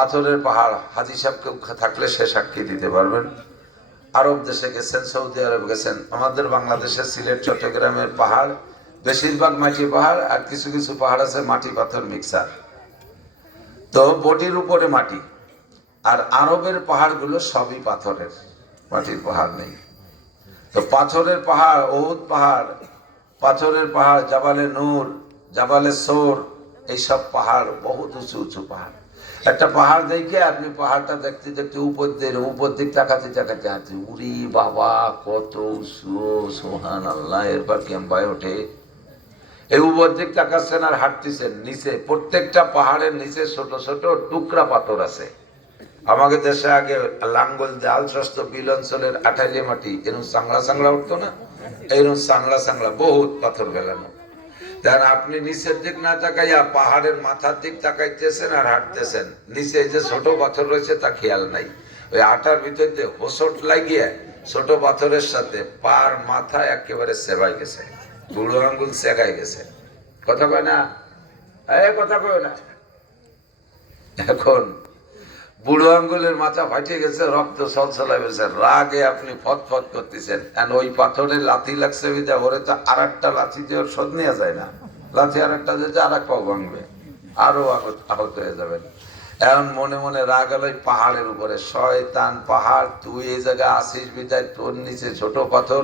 পাথরের পাহাড়। হাজী সাহেব কেউ থাকলে সে সাক্ষী দিতে পারবেন। আরব দেশে গেছেন, সৌদি আরব গেছেন, আমাদের বাংলাদেশের সিলেট চট্টগ্রামের পাহাড় বেশিরভাগ মাটি পাহাড়, আর কিছু কিছু পাহাড় আছে মাটি পাথর মিক্সার। তো বডির উপরে মাটি। আর আরবের পাহাড়গুলো সবই পাথরের, মাটির পাহাড় নেই। তো পাথরের পাহাড়, ওহুদ পাহাড়, পাথরের পাহাড়, জাবালে নূর, জাবালে সোর, এইসব পাহাড় বহুত উঁচু উঁচু পাহাড়। একটা পাহাড় দেখে আপনি পাহাড়টা দেখতে দেখতে উপর দিক তাকাতে তাকাতে আছে, উরি বাবা কত উঁচু, সোহান আল্লাহ। এরপর ক্যাম্পায় ওঠে, এই উপর দিক তাকাচ্ছেন আর হাঁটতেছেন, নিচে প্রত্যেকটা পাহাড়ের নিচে ছোট ছোট টুকরা পাথর আছে। আমাদের দেশে আগে লাঙ্গল জাল সস্ত বিল অঞ্চলের আঠাইলে মাটি এরকম চাংড়া চাংড়া উঠতো না, এইরকম চাংড়া চাংড়া বহুত পাথর ফেলানো। তার আপনি নিচের দিক না তাকাইয়া পাহাড়ের মাথার দিক তাকাইতেছেন আর হাঁটতেছেন, নিচে যে ছোট পাথর রয়েছে তা খেয়াল নাই। ওই আটার ভিতর দিয়ে হোসট লাগিয়ে ছোট পাথরের সাথে পার মাথা একেবারে সেবাই গেছে, বুড়ো আঙ্গুল সেগাই গেছে। কথা কয় না, কথা কয় না। এখন বুড়ো আঙ্গুলের মাথা ফাটে গেছে, রক্ত সলসলাই গেছে, রাগে আপনি ফটফট করতেছেন। ওই পাথরে লাথি লাগছে, ওরে তো আর একটা লাথি দিয়ে ওর শোধ নেওয়া যায় না। লাথি আর একটা যেতে আর এক পাও ভাঙবে, আরো আহত হয়ে যাবেন। এখন মনে মনে রাগ হলো পাহাড়ের উপরে, শয়তান পাহাড়, তুই এই জায়গায় আসিস বিদায়, তোর নিচে ছোট পাথর।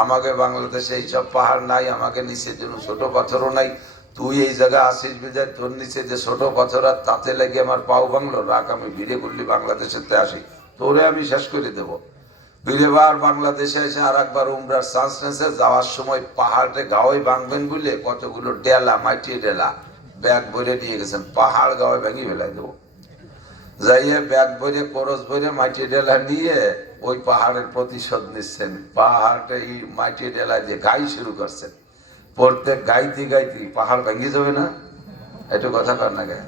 আমাকে বাংলাদেশে এইসব পাহাড় নাই, আমাকে নিচের জন্য ছোট পাথরও নাই। তুই এই জায়গায় আসিস বিদায়, তোর নিচে যে ছোট পাথর আর তাতে লেগে আমার পাও ভাঙলো। রাগ আমি ভিড়ে করলি বাংলাদেশেতে আসি, তোরে আমি শেষ করে দেবো। বিরেবার বাংলাদেশে এসে আর একবার উমরার চান্স নিয়েছে। যাওয়ার সময় পাহাড়ে গাওয়াই ভাঙবেন বলে কতগুলো ডেলা, মাটি ডেলা ব্যাগ ভরে নিয়ে গেছেন, পাহাড় গাওয়াই ভেঙে ফেলাই দেবো। যাইয়ে ব্যাগ ভরে করজ ভরে মাটি ডেলা নিয়ে ওই পাহাড়ের প্রতিশোধ নিচ্ছেন। পাহাড়ে এই মাটি ডেলা দিয়ে গাই শুরু করছেন। প্রত্যেক গাইতে গাইতে পাহাড় ভেঙে যাবে না? একটু কথা কর না গে।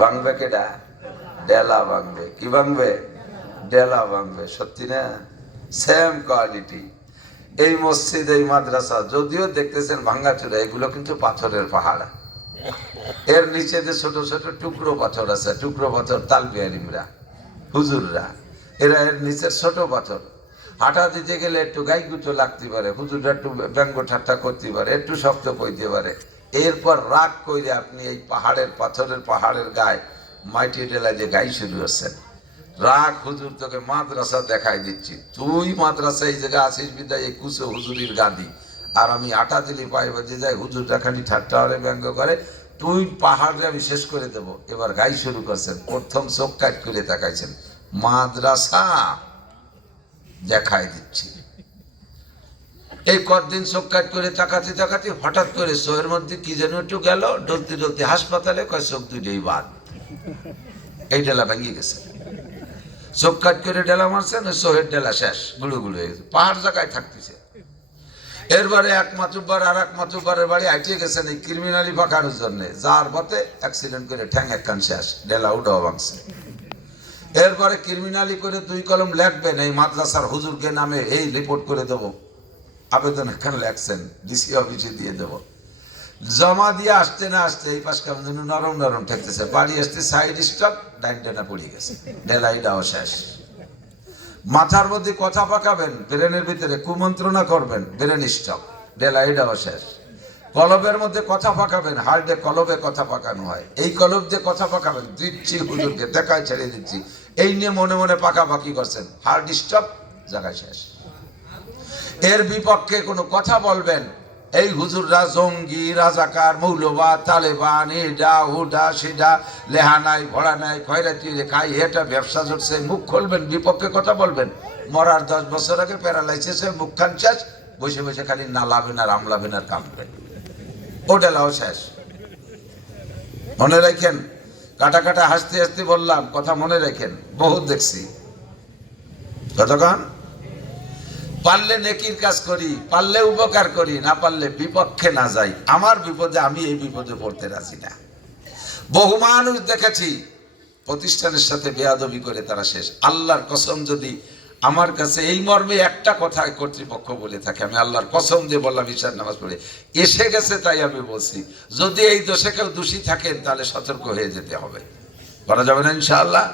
ভাঙবে কেডা? ডেলা ভাঙবে। কি ভাঙবে? ডেলা ভাঙবে। সত্যি না? Same quality. এই মসজিদ, এই মাদ্রাসা যদিও দেখতেছেন ভাঙ্গাচুরা, এগুলো কিন্তু পাথরের পাহাড়। এর নিচে যে ছোট ছোট টুকরো পাথর আছে, টুকরো পাথর তালবিহারিমরা, হুজুররা, এরা এর নিচে ছোট পাথর। হাঁটা দিতে গেলে একটু গাইগুটো লাগতে পারে, হুজুররা একটু ব্যঙ্গ ঠাট্টা করতে পারে, একটু শক্ত কইতে পারে। এরপর রাগ কইরে আপনি এই পাহাড়ের পাথরের পাহাড়ের গায়ে মাটি ডেলা যে গাই শুরু করছেন। রাগ, হুজুর তোকে মাদ্রাসা দেখাই দিচ্ছি, তুই মাদ্রাসা এই জায়গায় আসিস বিদায় এই কুচো হুজুরির গাদি, আর আমি আটা দিলি পায়ে বাজে যাই, হুজুররা খালি ঠাট্টা হলে ব্যঙ্গ করে, তুই পাহাড়ে আমি শেষ করে দেবো। এবার গাই শুরু করছেন। প্রথম চোখ কাট করে তাকাইছেন, মাদ্রাসা দেখাই দিচ্ছি। এই কতদিন চোখ কাট করে তাকাতে তাকাতে হঠাৎ করে চোখের মধ্যে কি যেন একটু গেল, ডলতে ডলতে হাসপাতালে কয় চোখ দুইটাই বাদ। এই ডেলা ভেঙে গেছে। চোখ কাট করে ডেলা মারছেন, চোখের ডেলা শেষ, গুলো গুলো হয়ে গেছে, পাহাড় জায়গায় থাকতেছে। এরবারে এক মাতুব্বার আর এক মাতুব্বারের বাড়ি আইটে গেছেন এই ক্রিমিনালি পাকানোর জন্য, যার পথে অ্যাক্সিডেন্ট করে ঠ্যাং একখান শেষ, ডেলা উঠাও ভাঙছে। এরপরে ক্রিমিনালি করে 2 কলম লেখবেন, এই মাদ্রাসার হুজুরকে নামে এই রিপোর্ট করে দেব, আবেদন একখান লেখছেন, ডিসি অফিসে দিয়ে দেব। জমা দিয়ে আসতে না আসতে এই পাশ কেমন যেন নরম নরম ঠেকতেছে, বাড়ি আসতে সাইড স্টপ, ডাইনটানা পড়ে গেছে, ডেলাইটাও শেষ। মাথার মধ্যে কথা পাকাবেন, ব্রেনের ভিতরে কুমন্ত্রণা করবেন, ব্রেন স্টপ, ডেলাইটাও শেষ। কলবের মধ্যে কথা পাকাবেন, হার্টে কলবে কথা পাকানো হয়, এই কলব দিয়ে কথা পাকাবেন, দিচ্ছি হুজুরকে দেখায় ছেড়ে দিচ্ছি, এই নিয়ে মনে মনে পাকাপাকি করছেন, হার্ট স্টপ, জায়গা শেষ। এর বিপক্ষে কোনো কথা বলবেন, এই হুজুররা জঙ্গি, রাজাকার, মৌলবাদ, তালেবান, এটা ওটা সেটা, লেহা নাই, ভরা নাই, খয়রাতি খাই, এটা ব্যবসা চলছে, মুখ খুলবেন, বিপক্ষে কথা বলবেন। মরার 10 বছর আগে প্যারালাইসিস হয়ে মুখ খান শেষ, বসে বসে খালি নালাবেন আর আমলাবেন আর কামবেন, ও ডেলাও শেষ। মনে রাখেন, কাটা কাটা হাসতে হাসতে বললাম, কথা মনে রাখেন, বহুত দেখছি। কতক্ষণ পারলে নেকির কাজ করি, পারলে উপকার করি, না পারলে বিপক্ষে না যাই। আমার বিপদে আমি এই বিপদে পড়তে রাজি না। বহু মানুষ দেখেছি প্রতিষ্ঠানের সাথে বেয়াদবি করে তারা শেষ। আল্লাহর কসম, যদি আমার কাছে এই মর্মে একটা কথা কর্তৃপক্ষ বলে থাকে, আমি আল্লাহর কসম দিয়ে বললাম, ঈশার নামাজ পড়ে এসে গেছে তাই আমি বলছি, যদি এই দোষে কেউ দোষী থাকেন তাহলে সতর্ক হয়ে যেতে হবে। করা যাবে না ইনশাআল্লাহ?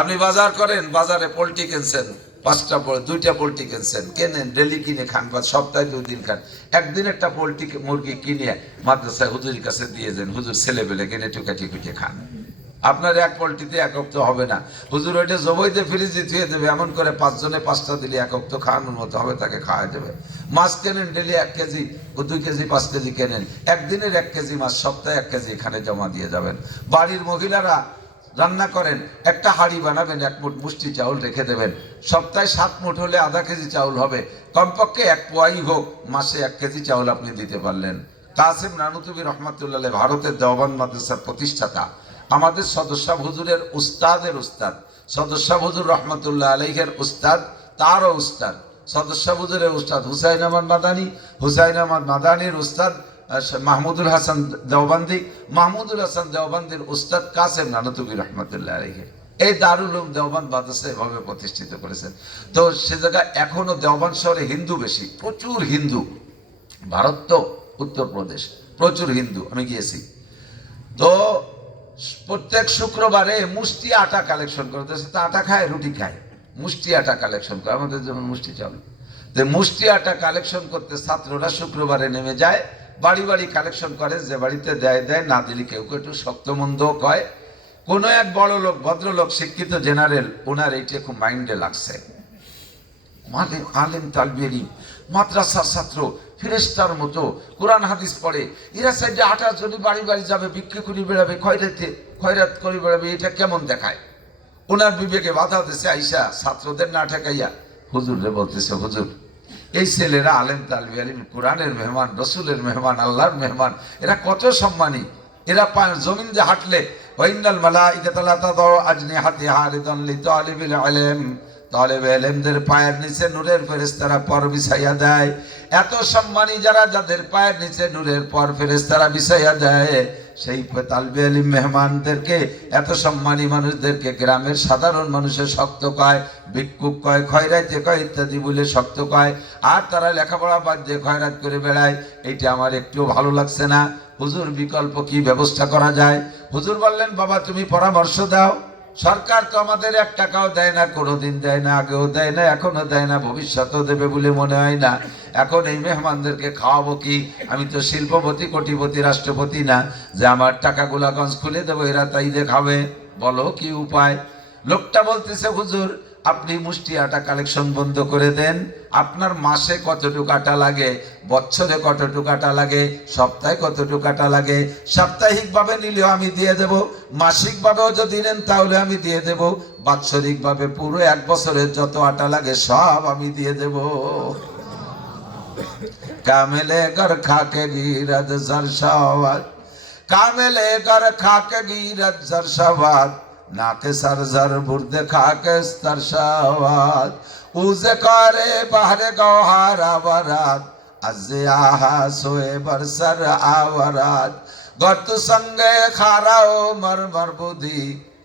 আপনি বাজার করেন, বাজারে পোল্ট্রি কিনছেন, 5টা 2টা পোল্ট্রি কিনছেন, কেনেন, ডেলি কিনে খান বা সপ্তাহে 2 দিন খান। একদিন একটা পোল্ট্রি মুরগি কিনে মাদ্রাসায় হুজুরের কাছে দিয়ে যান, হুজুর ছেলেবেলে কিনে টুকাটি কুটে খান। আপনার এক পোল্ট্রিতে এক অক্ত হবে না, হুজুর ওইটা জবইতে ফ্রিজে ধুয়ে দেবে, এমন করে 5 জনে 5টা দিলে এক অক্ত খাওয়ানোর মতো হবে, তাকে খাওয়া দেবে। মাছ কেনেন ডেলি 1 কেজি, 2 কেজি, 5 কেজি কেনেন, একদিনের 1 কেজি মাছ সপ্তাহে 1 কেজি এখানে জমা দিয়ে যাবেন। বাড়ির মহিলারা রান্না করেন, একটা হাঁড়ি বানাবেন, 1 মুঠ মুষ্টি চাউল রেখে দেবেন, সপ্তাহে 7 মুঠ হলে আধা কেজি চাউল হবে, কমপক্ষে 1 পোয়াই হোক, মাসে 1 কেজি চাউল আপনি দিতে পারলেন। কাসেম নানুতুবি রহমাতুল্লাহ ভারতের দেওবন্দ মাদ্রাসার প্রতিষ্ঠাতা, আমাদের সদস্য হুজুরের উস্তাদের উস্তাদ, সদস্য হুজুর রহমতুল্লাহ আলাইহের উস্তাদ, তারও উস্তাদ, সদস্য হুজুরের উস্তাদ হুসাইন আহমদ মাদানী, হুসাইন আহমদ মাদানীর উস্তাদ মাহমুদুল হাসান দেওবন্দি, মাহমুদুল হাসান দেওবন্দির উস্তাদ কাসেম নানুতুবি রহমতুল্লাহ আলাইহি। এই দারুল উলুম দেওবন্দ মাদ্রাসা এভাবে প্রতিষ্ঠিত করেছেন। তো সে জায়গায় এখনো দেওবন্দ শহরে হিন্দু বেশি, প্রচুর হিন্দু। ভারত তো উত্তরপ্রদেশ, প্রচুর হিন্দু, আমি গিয়েছি। তো প্রত্যেক শুক্রবারে মুষ্টি আটা কালেকশন করে, তো আটা খায়, রুটি খায়, মুষ্টি আটা কালেকশন করে, আমাদের যেমন মুষ্টি চাল। তো মুষ্টি আটা কালেকশন করতে ছাত্ররা শুক্রবারে নেমে যায়, বাড়ি বাড়ি কালেকশন করে, যে বাড়িতে দেয় দেয়, না দিলে কেউ কেউ একটু শক্তমন্দ কয়। কোনো এক বড় লোক, ভদ্রলোক, শিক্ষিত জেনারেল, ওনার এইটা খুব মাইন্ডে লাগছে। আলেম তালবেরি মাদ্রাসার ছাত্র, ফেরেশতার মতো কোরআন হাদিস পড়ে, এরা সাইডে আটা যদি বাড়ি বাড়ি যাবে, বিক্রি করে বেড়াবে, খয়রাত করে বেড়াবে, এটা কেমন দেখায়? ওনার বিবেকে বাধা দিচ্ছে, আইসা ছাত্রদের না ঠেকাইয়া হুজুরে বলতেছে, হুজুর এই ছেলেরা আলেম তালবি আলিম, কোরআনের মেহমান, রসুলের মেহমান, আল্লাহর মেহমান, এরা কত সম্মানী। এরা জমিন যে হাঁটলে, ওয়াইনাল মালাইকাতা লা তাদাউ আজনিহাতিহা রিদান লিতালিবিল ইলম, তালেবে ইলমদের পায়ের নিচে নূরের ফেরেশতারা পর বিছাইয়া দেয়। এত সম্মানী যারা, যাদের পায়ের নিচে নূরের পর ফেরেশতারা বিছাইয়া দেয়, সেই তালবে ইলম মেহমানদেরকে, এত সম্মানী মানুষদেরকে গ্রামের সাধারণ মানুষের শক্ত কয়, ভিক্ষুক কয়, খয়রাইতে কয়, ইত্যাদি বলে শক্ত কয়। আর তারা লেখাপড়া বাদ দিয়ে খয়রাত করে বেড়ায়। এইটা আমার একটু ভালো লাগছে না। হুজুর বিকল্প কি ব্যবস্থা করা যায়? হুজুর বললেন, বাবা তুমি পরামর্শ দাও। সরকার তো আমাদের 1 টাকাও দেয় না, কোনোদিন দেয় না, আগেও দেয় না, এখনো দেয় না, ভবিষ্যতেও দেবে বলে মনে হয় না। এখন এই মেহমানদেরকে খাওয়াবো কি? আমি তো শিল্পপতি, কোটিপতি, রাষ্ট্রপতি না যে আমার টাকাগুলা গঞ্জ খুলে দেবো, এরা তাই দেখাবে। বলো কি উপায়? লোকটা বলতেছে, হুজুর আপনি মুষ্টি আটা কালেকশন বন্ধ করে দেন। আপনার মাসে কতটুকু আটা লাগে, বছরে কতটুকু আটা লাগে, সপ্তাহে কতটুকু আটা লাগে, সাপ্তাহিকভাবে নিলেও আমি দিয়ে দেব, মাসিকভাবেও যদি নেন তাহলে আমি দিয়ে দেব, বাৎসরিকভাবে পুরো 1 বছরের যত আটা লাগে সব আমি দিয়ে দেব। কামেলে ঘর খাকে গিরদ জরশাওয়াত, কামেলে ঘর খাকে গিরদ জরশাওয়াত, নাকে সরজর বুর্দে খাকে স্তরশাওয়াত, উজে করে বাহরে গওহার আওয়ারাত, আজে আহা সোয়ে বরসর আওয়ারাত, গত সঙ্গে খারাও মরমর বুদি,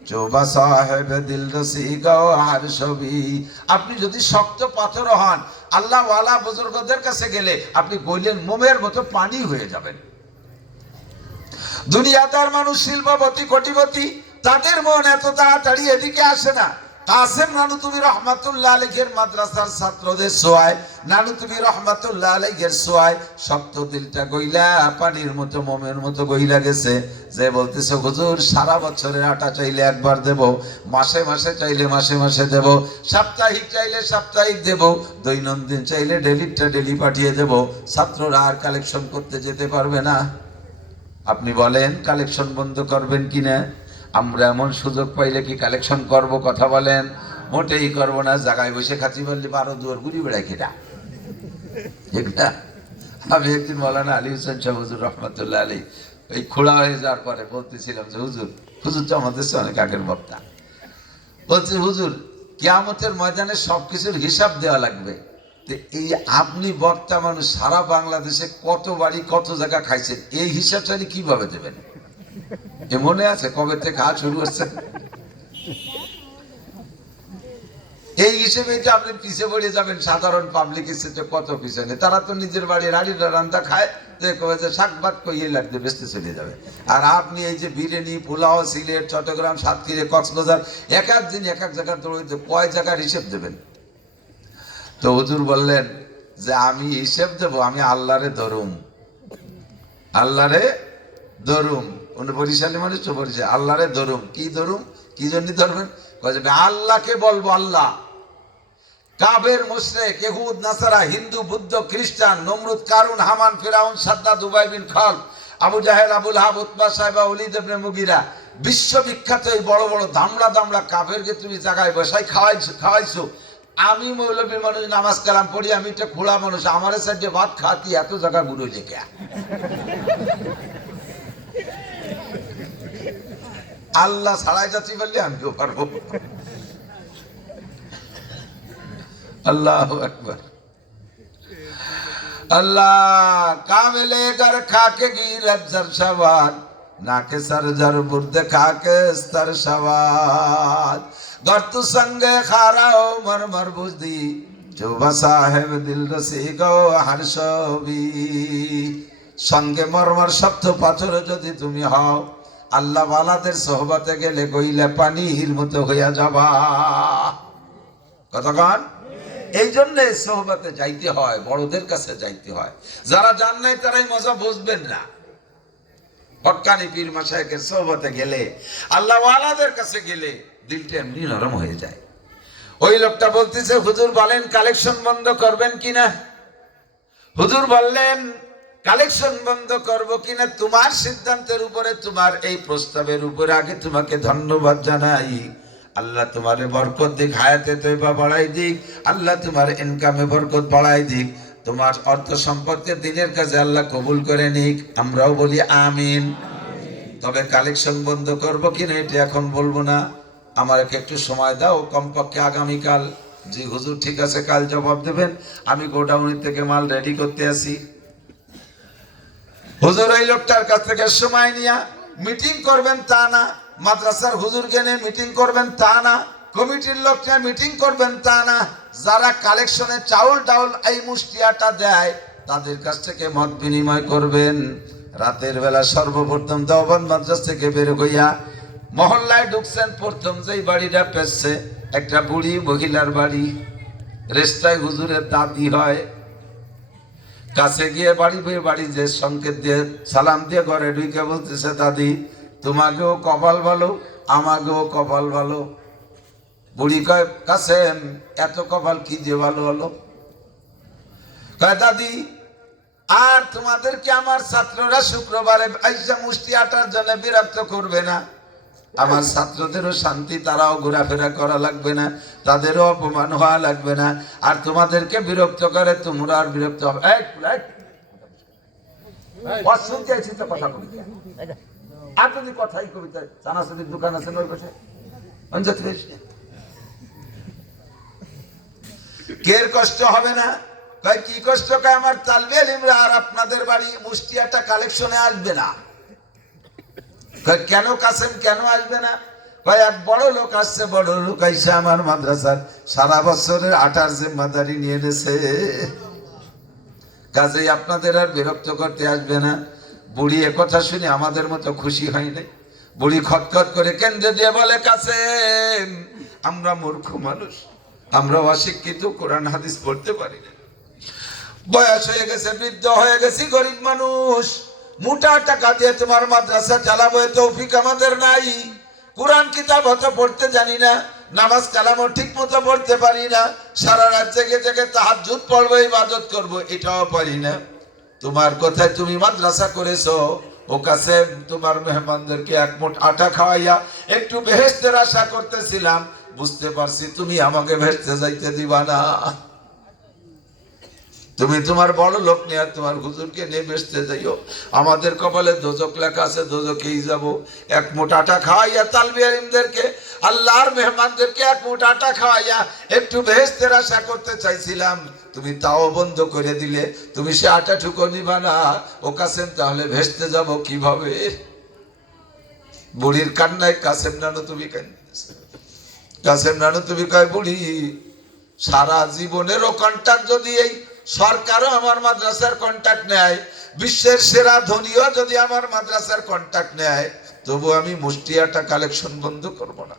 চোবা সাহেব দিল রসি গওহার ছবি। আপনি যদি শক্ত পাথর হন, আল্লাহ ওয়ালা বুজুর্গদের কাছে গেলে আপনি গইলেন মোমের মতো পানি হয়ে যাবেন। দুনিয়াদার মানুষ, শিল্পপতি, কোটিপতি, তাদের মন এত তাড়াতাড়ি এদিকে আসে না। কাসেম নানুতুবি রহমাতুল্লাহ আলাইহির মাদ্রাসার ছাত্রদের সোয়ায়, নানুতুবি রহমাতুল্লাহ আলাইহির সোয়ায় শক্ত দিলটা গইলা পানির মতো, মোমের মতো গইলা গেছে। যে বলতেছে, হুজুর সারা বছরের আটা চাইলে একবার দেব, মাসে মাসে চাইলে মাসে মাসে দেব, সাপ্তাহিক চাইলে সাপ্তাহিক দেব, দৈনন্দিন চাইলে ডেলিটা ডেলি পাঠিয়ে দেব। ছাত্ররা আর কালেকশন করতে যেতে পারবে না। আপনি বলেন কালেকশন বন্ধ করবেন কিনা? আমরা এমন সুযোগ পাইলে কি কালেকশন করব? কথা বলেন। মোটেই করব না। জায়গায় বসে খাচ্ছি বললে 12 দুয়ার ঘুরি বেড়াই কেটা, ঠিক না? আমি একদিন মৌলানা আলী হোসেন শাহ হুজুর রহমতুল্লাহ আলী এই খোড়া হয়ে যাওয়ার পরে বলতেছিলাম যে, হুজুর তো আমাদের অনেক আগের বক্তা, বলছে, হুজুর কিয়ামতের ময়দানে সবকিছুর হিসাব দেওয়া লাগবে। এই আপনি বক্তা মানুষ, সারা বাংলাদেশে কত বাড়ি, কত জায়গা খাইছেন, এই হিসাব চাইলে কিভাবে দেবেন? এ মনে আছে কবে থেকে কাজ শুরু হচ্ছে? এই হিসেবে যে আপনি পিছিয়ে পড়ে যাবেন, সাধারণ পাবলিক হিসেবে কত পিছনে। তারা তো নিজের বাড়ির রান্না খায়, শাক ভাত কইয়ে লাগবে বেচতে চলে যাবে। আর আপনি এই যে বিরিয়ানি পোলাও সিলেট চট্টগ্রাম সাতক্ষীরা কক্সবাজার এক এক দিন এক এক জায়গায় দৌড়াইতে কয় জায়গার হিসেব দেবেন? তো হুজুর বললেন যে আমি হিসেব দেবো, আমি আল্লাহরে ধরুম, আল্লাহরে ধরুম। উনি বরিশালী মানুষ তো বরিশাল, আল্লাহরে ধরুম। কি ধরুম? কি জন্য ধরবেন? আল্লাহকে বলবো আল্লাহ। কাবের মুশরিক ইহুদ নাসারা হিন্দু বুদ্ধ খ্রিস্টান নমরুদ কারুন হামান ফিরাউন সাদ্দাত উবাই বিন খালদ আবু জাহেল আবুল হাব উতবা সাহেবা ওলীদ ইবনে মুগিরা বিশ্ববিখ্যাত এই বড় বড় দামড়া দামড়া কাফেরকে তুমি জায়গায় বসাই খাওয়াইছো। আমি মৌলবী মানুষ, নামাজ কালাম পড়ি, আমি একটা খোলা মানুষ, আমার সাইডে ভাত খাতি এত জায়গা গুঁড়ো লেখে আল্লাহ ছাড়াই যাচ্ছি বললে আমিও পারবো। अल्लाह अकबर। अल्लाह काबिले कर खाके गिरत जर शवाद नाके सर जर बुर्द खाके स्तर शवाद गर्तु संगे खारा हो मर मर बुझदी जो साहेब दिल रसी गो हर्षबी संगे मरमर शब्द पाथर যদি তুমি হও আল্লাহ ওয়ালাদের সোহবতে গেলে গইলে পানির মতো হইয়া যাবা। কতক্ষণ? এই জন্য সোহবতে যাইতে হয়, বড়দের কাছে যাইতে হয়। যারা জান নাই তারাই মজা বুঝবেন না। হক্কানি পীর মাশায়েখের সোহবতে গেলে, আল্লাহ ওয়ালাদের কাছে গেলে দিলটা এমনি নরম হয়ে যায়। ওই লোকটা বলতেছে হুজুর বলেন কালেকশন বন্ধ করবেন কিনা? হুজুর বললেন কালেকশন বন্ধ করব কিনা তোমার সিদ্ধান্তের উপরে, তোমার এই প্রস্তাবের উপরে আগে তোমাকে ধন্যবাদ জানাই। আল্লাহ তোমারে বরকত দিক, হায়াতে তয়বা বাড়াই দিক, আল্লাহ তোমার ইনকামে বরকত বাড়াই দিক, তোমার অর্থ সম্পদের দিনের কাজে আল্লাহ কবুল করে নিক। আমরাও বলি আমিন। তবে কালেকশন বন্ধ করব কিনা এটা এখন বলবো না, আমাকে একটু সময় দাও, কমপক্ষে আগামীকাল। জি হুজুর ঠিক আছে, কাল জবাব দেবেন, আমি গোডাউনের থেকে মাল রেডি করতে আসি। হুজুর এই লোকটার কাছ থেকে সময় নিয়ে মিটিং করবেন তা না, মাদ্রাসার হুজুরকে নিয়ে মিটিং করবেন তা না, কমিটির লোকটা মিটিং করবেন তা না, যারা কালেকশনে চাউল ডাউল এই মুষ্টিয়াটা দেয় তাদের কাছ থেকে মত বিনিময় করবেন। রাতের বেলা সর্বপ্রথম দেওবন্দ মাদ্রাসা থেকে বের হইয়া মহল্লায় ঢুকছেন, প্রথম যেই বাড়িটা পেয়েছে একটা বুড়ি মহিলার বাড়ি, রেস্তায় হুজুরের দাদি হয়। কাছে গিয়ে বাড়ি যে সংকেত দিয়ে সালাম দিয়ে ঘরে ঢুকে বলতেছে দাদি তোমাকেও কপাল ভালো আমাকেও কপাল ভালো। বুড়ি কয় কাছে এত কপাল কি যে ভালো হলো? কয় দাদি আর তোমাদেরকে আমার ছাত্ররা শুক্রবারে আইসা মুষ্টি আটার জন্য বিরক্ত করবে না, আমার ছাত্রদেরও শান্তি, তারাও ঘোরাফেরা করা লাগবে না, তাদেরও অপমান হওয়া লাগবে না, আর তোমাদেরকে বিরক্ত করে তোমরা আর বিরক্ত হবে। আর যদি কথাই কবিতা চানাচুরির দোকান আছে ওই পাশে কের কষ্ট হবে না? কি কষ্ট? আমার তালবে আলিমরা আর আপনাদের বাড়ি মুষ্টিয়াটা কালেকশনে আসবে না। কেন কাছেন, কেন আসবে না? এক বড় লোক আসছে, বড় লোক আইসা আমার মাদ্রাসার সারা বছরের আটার জিম্মাদারি নিয়ে নিয়েছে, কাজেই আপনাদের আর বিরক্ত করতে আসবে না। বুড়ি একথা শুনে আমাদের মতো খুশি হয় নাই। বুড়ি খটখট করে কেন্দ্রে দিয়ে বলে কাছে আমরা মূর্খ মানুষ, আমরা অশিক্ষিত, কোরআন হাদিস পড়তে পারি না, বয়স হয়ে গেছে, বৃদ্ধ হয়ে গেছি, গরিব মানুষ, মোটা টাকা দিয়ে তোমার মাদ্রাসা চালাবো তৌফিক আমাদের নাই, কোরআন কিতাব হয়তো পড়তে জানি না, নামাজ কালামও ঠিক মতো পড়তে পারি না, সারা রাত জেগে জেগে তাহাজ্জুদ পড়বো, ইবাদত করবো, এটাও পারি না। তোমার কথায় তুমি মাদ্রাসা করেছো, ও কাছে তোমার মেহমানদেরকে এক মুঠ আটা খাওয়াইয়া একটু বেহেশতের আশা করতেছিলাম, বুঝতে পারছি তুমি আমাকে বেহেশতে যাইতে দিবা না, তুমি তোমার বড় লোক নিয়ে তোমার হুজুরকে নিয়ে বেসতে যাইও, আমাদের কপালে দোজক লেখা আছে, দোজকেই যাব। এক মুঠ আটা খাওয়াইয়া তালবি আলিমদেরকে, আল্লাহর মেহমানদেরকে এক মুঠ আটা খাওয়াইয়া একটু বেহেশতের আশা করতে চাইছিলাম, তুমি তাও বন্ধ করে দিলে, তুমি সে আটা ঠুকো নিবা না, ও কাসেম তাহলে ভেসতে যাব কিভাবে? বুড়ির কান্নায় কাসেম নানু তুমি কাসেম নানু তুমি কয় বুড়ি সারা জীবনেরও কন্ট্যাক্ট যদি এই সরকারও আমার মাদ্রাসার কন্ট্যাক্ট নেয়, বিশ্বের সেরা ধনীও যদি আমার মাদ্রাসার কন্ট্যাক্ট নেয়, তবু আমি মুষ্টিয়াটা কালেকশন বন্ধ করব না।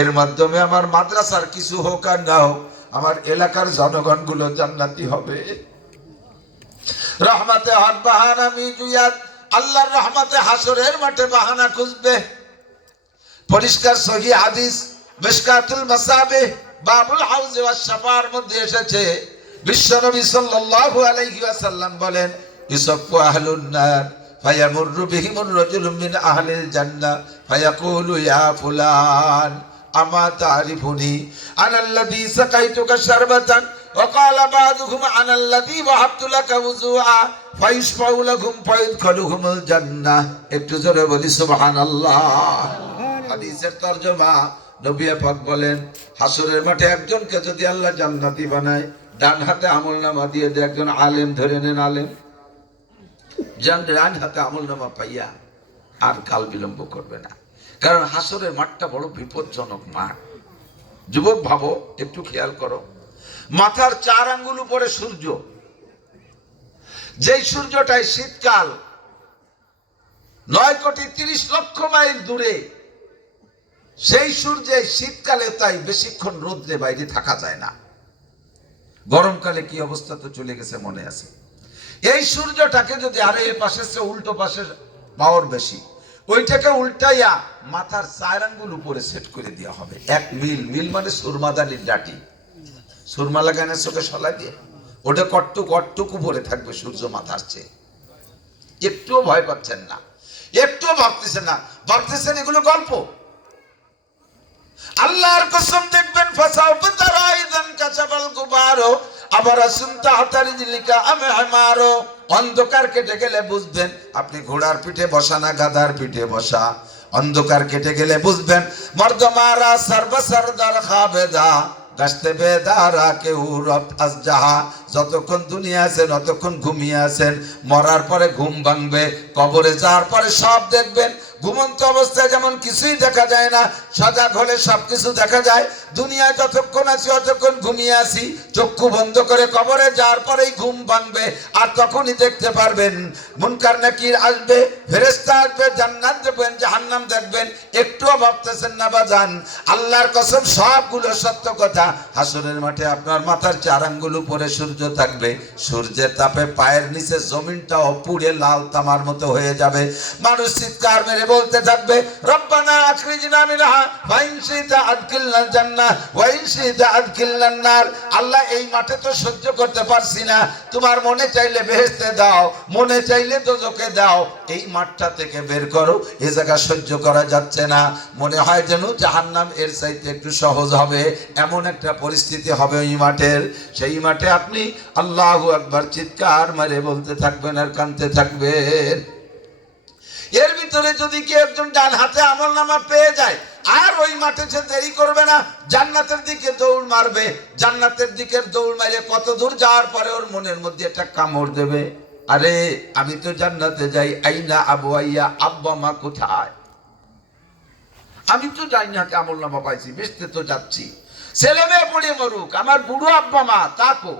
এর মাধ্যমে আমার মাদ্রাসার কিছু হোক আর না হোক, আমার এলাকার জনগণগুলো জান্নাতি হবে। রহমতে হক বাহানা মিজুয়াত, আল্লাহর রহমতে হাসরের মাঠে বাহানা খুঁজবে। পরিষ্কার সহিহ হাদিস মিশকাতুল মাসাবিহ বাবুল হাউজ ওয়াস শাফার মধ্যে এসেছে, বিশ্বনবী সাল্লাল্লাহু আলাইহি ওয়াসাল্লাম বলেন, ইসাফু আহলুন নার ফায়ামুরু বিহিমুর রাজুলুম মিন আহলিল জান্নাহ ফায়াকুলু ইয়া ফুলান আমা তারিফুনি আনাল্লাযী সাকাইতুকা শারবাতান وقال بعضهم انا الذي وهبت لك وضوءا فيشفع لهم فيدخلهم الجنه। একটু জোরে বলি সুবহানাল্লাহ। হাদিসের তরজমা, নবী পাক বলেন, হাসরের মাঠে একজনকে যদি আল্লাহ জান্নাতি বানায়, ডান হাতে আমলনামা দিয়ে দেয়, একজন আলেম ধরে নেন, আলেম ডান হাতে আমলনামা পাইয়া আর কাল বিলম্ব করবে না। কারণ হাসরের মাঠটা বড় বিপজ্জনক মাঠ। যুবক ভাবো, একটু খেয়াল করো, মাথার 4 আঙ্গুল উপরে সূর্য, যেই সূর্যটাই শীতকাল 9,30,00,000 মাইল দূরে, সেই সূর্যে শীতকালে তাই বেশিক্ষণ রোদ্রে বাইরে থাকা যায় না। গরমকালে কি অবস্থা তো চলে গেছে, মনে আছে। এই সূর্যটাকে যদি আরে এই পাশে উল্টো পাশে পাওয়ার বেশি, ওইটাকে উল্টাইয়া মাথার 4 আঙ্গুল উপরে সেট করে দেওয়া হবে। 1 মিল, মিল মানে সুরমাদানির ডাটি, সুরমা লাগানোর চোখে সলা দিয়ে ওটা কট্টুক উপরে থাকবে সূর্য মাথার চেয়ে। একটুও ভয় পাচ্ছেন না, একটুও ভাবতেছেন না, ভাবতেছেন এগুলো গল্প। আল্লাহর কসম, দেখবেন ফাসাউফা তারা ইযান কাশাফাল গুবারো আবারা সুনতা হাতারিজিলিকা আমে হামারো। অন্ধকার কেটে গেলে বুঝবেন আপনি ঘোড়ার পিঠে বসা না গাধার পিঠে বসা। অন্ধকার কেটে গেলে বুঝবেন মর্দমারা সর্ব সরদার খাবেদা গাছতে বেদারা কেউ রত আজ যাহা। যতক্ষণ দুনিয়া আছেন ততক্ষণ ঘুমিয়ে আছেন, মরার পরে ঘুম ভাঙবে, কবরে যাওয়ার পরে সব দেখবেন। ঘুমন্ত অবস্থায় যেমন কিছুই দেখা যায় না, সজাগ হলে সবকিছু দেখা যায়। দুনিয়ায় যতক্ষণ আছি ততক্ষণ ঘুমিয়ে আছি, চক্ষু বন্ধ করে কবরে যাওয়ার পরেই ঘুম ভাঙবে, আর তখনই দেখতে পারবেন মুনকার নাকির আসবে, ফেরেশতা আসবে, জান্নাত দেখবেন, জাহান্নাম দেখবেন। একটুও ভাবতেছেন না বাজান, আল্লাহর কসম সবগুলো সত্য কথা। হাসরের মাঠে আপনার মাথার 4 আঙ্গুল উপরে সূর্য থাকবে, সূর্যের তাপে পায়ের নিচে জমিনটাও পুড়ে লাল তামার মতো হয়ে যাবে। মানুষ চিৎকার মেরে বলতে থাকবে, রব্বানা আখরিজনা মিনহা ওয়া ইন শি'তা আদখিলনাল জান্নাহ ওয়া ইন শি'তা আদখিলনান নার। আল্লাহ, এই মাঠে তো সহ্য করতে পারছি না, তোমার মনে চাইলে বেহেশতে দাও, মনে চাইলে দোজখে দাও, এই মাঠটা থেকে বের করো, এই জায়গা সহ্য করা যাচ্ছে না। মনে হয় যেন জাহান্নাম এর চাইতে একটু সহজ হবে, এমন একটা পরিস্থিতি হবে ওই মাঠের। সেই মাঠে আপনি আল্লাহু আকবার চিৎকার মারে বলতে থাকবেন আর কাঁদতে থাকবেন। এর ভিতরে যদি কেউ একজন ডান হাতে আমলনামা পেয়ে যায়, আর ওই মাঠে সে দেরি করবে না, জান্নাতের দিকে দৌড় মারবে। জান্নাতের দিকে দৌড় মারে কত দূর যাওয়ার পরে ওর মনের মধ্যে একটা কামড় দেবে, আরে আমি তো জান্নাতে যাই, আইনা আবু আইয়া, আব্বা মা কোথায়? আমি তো জান্নাতে আমলনামা পাইছি, বেচতে তো যাচ্ছি, ছেলে মেয়ে পড়ে মরুক, আমার বুড়ো আব্বা মা তাকো।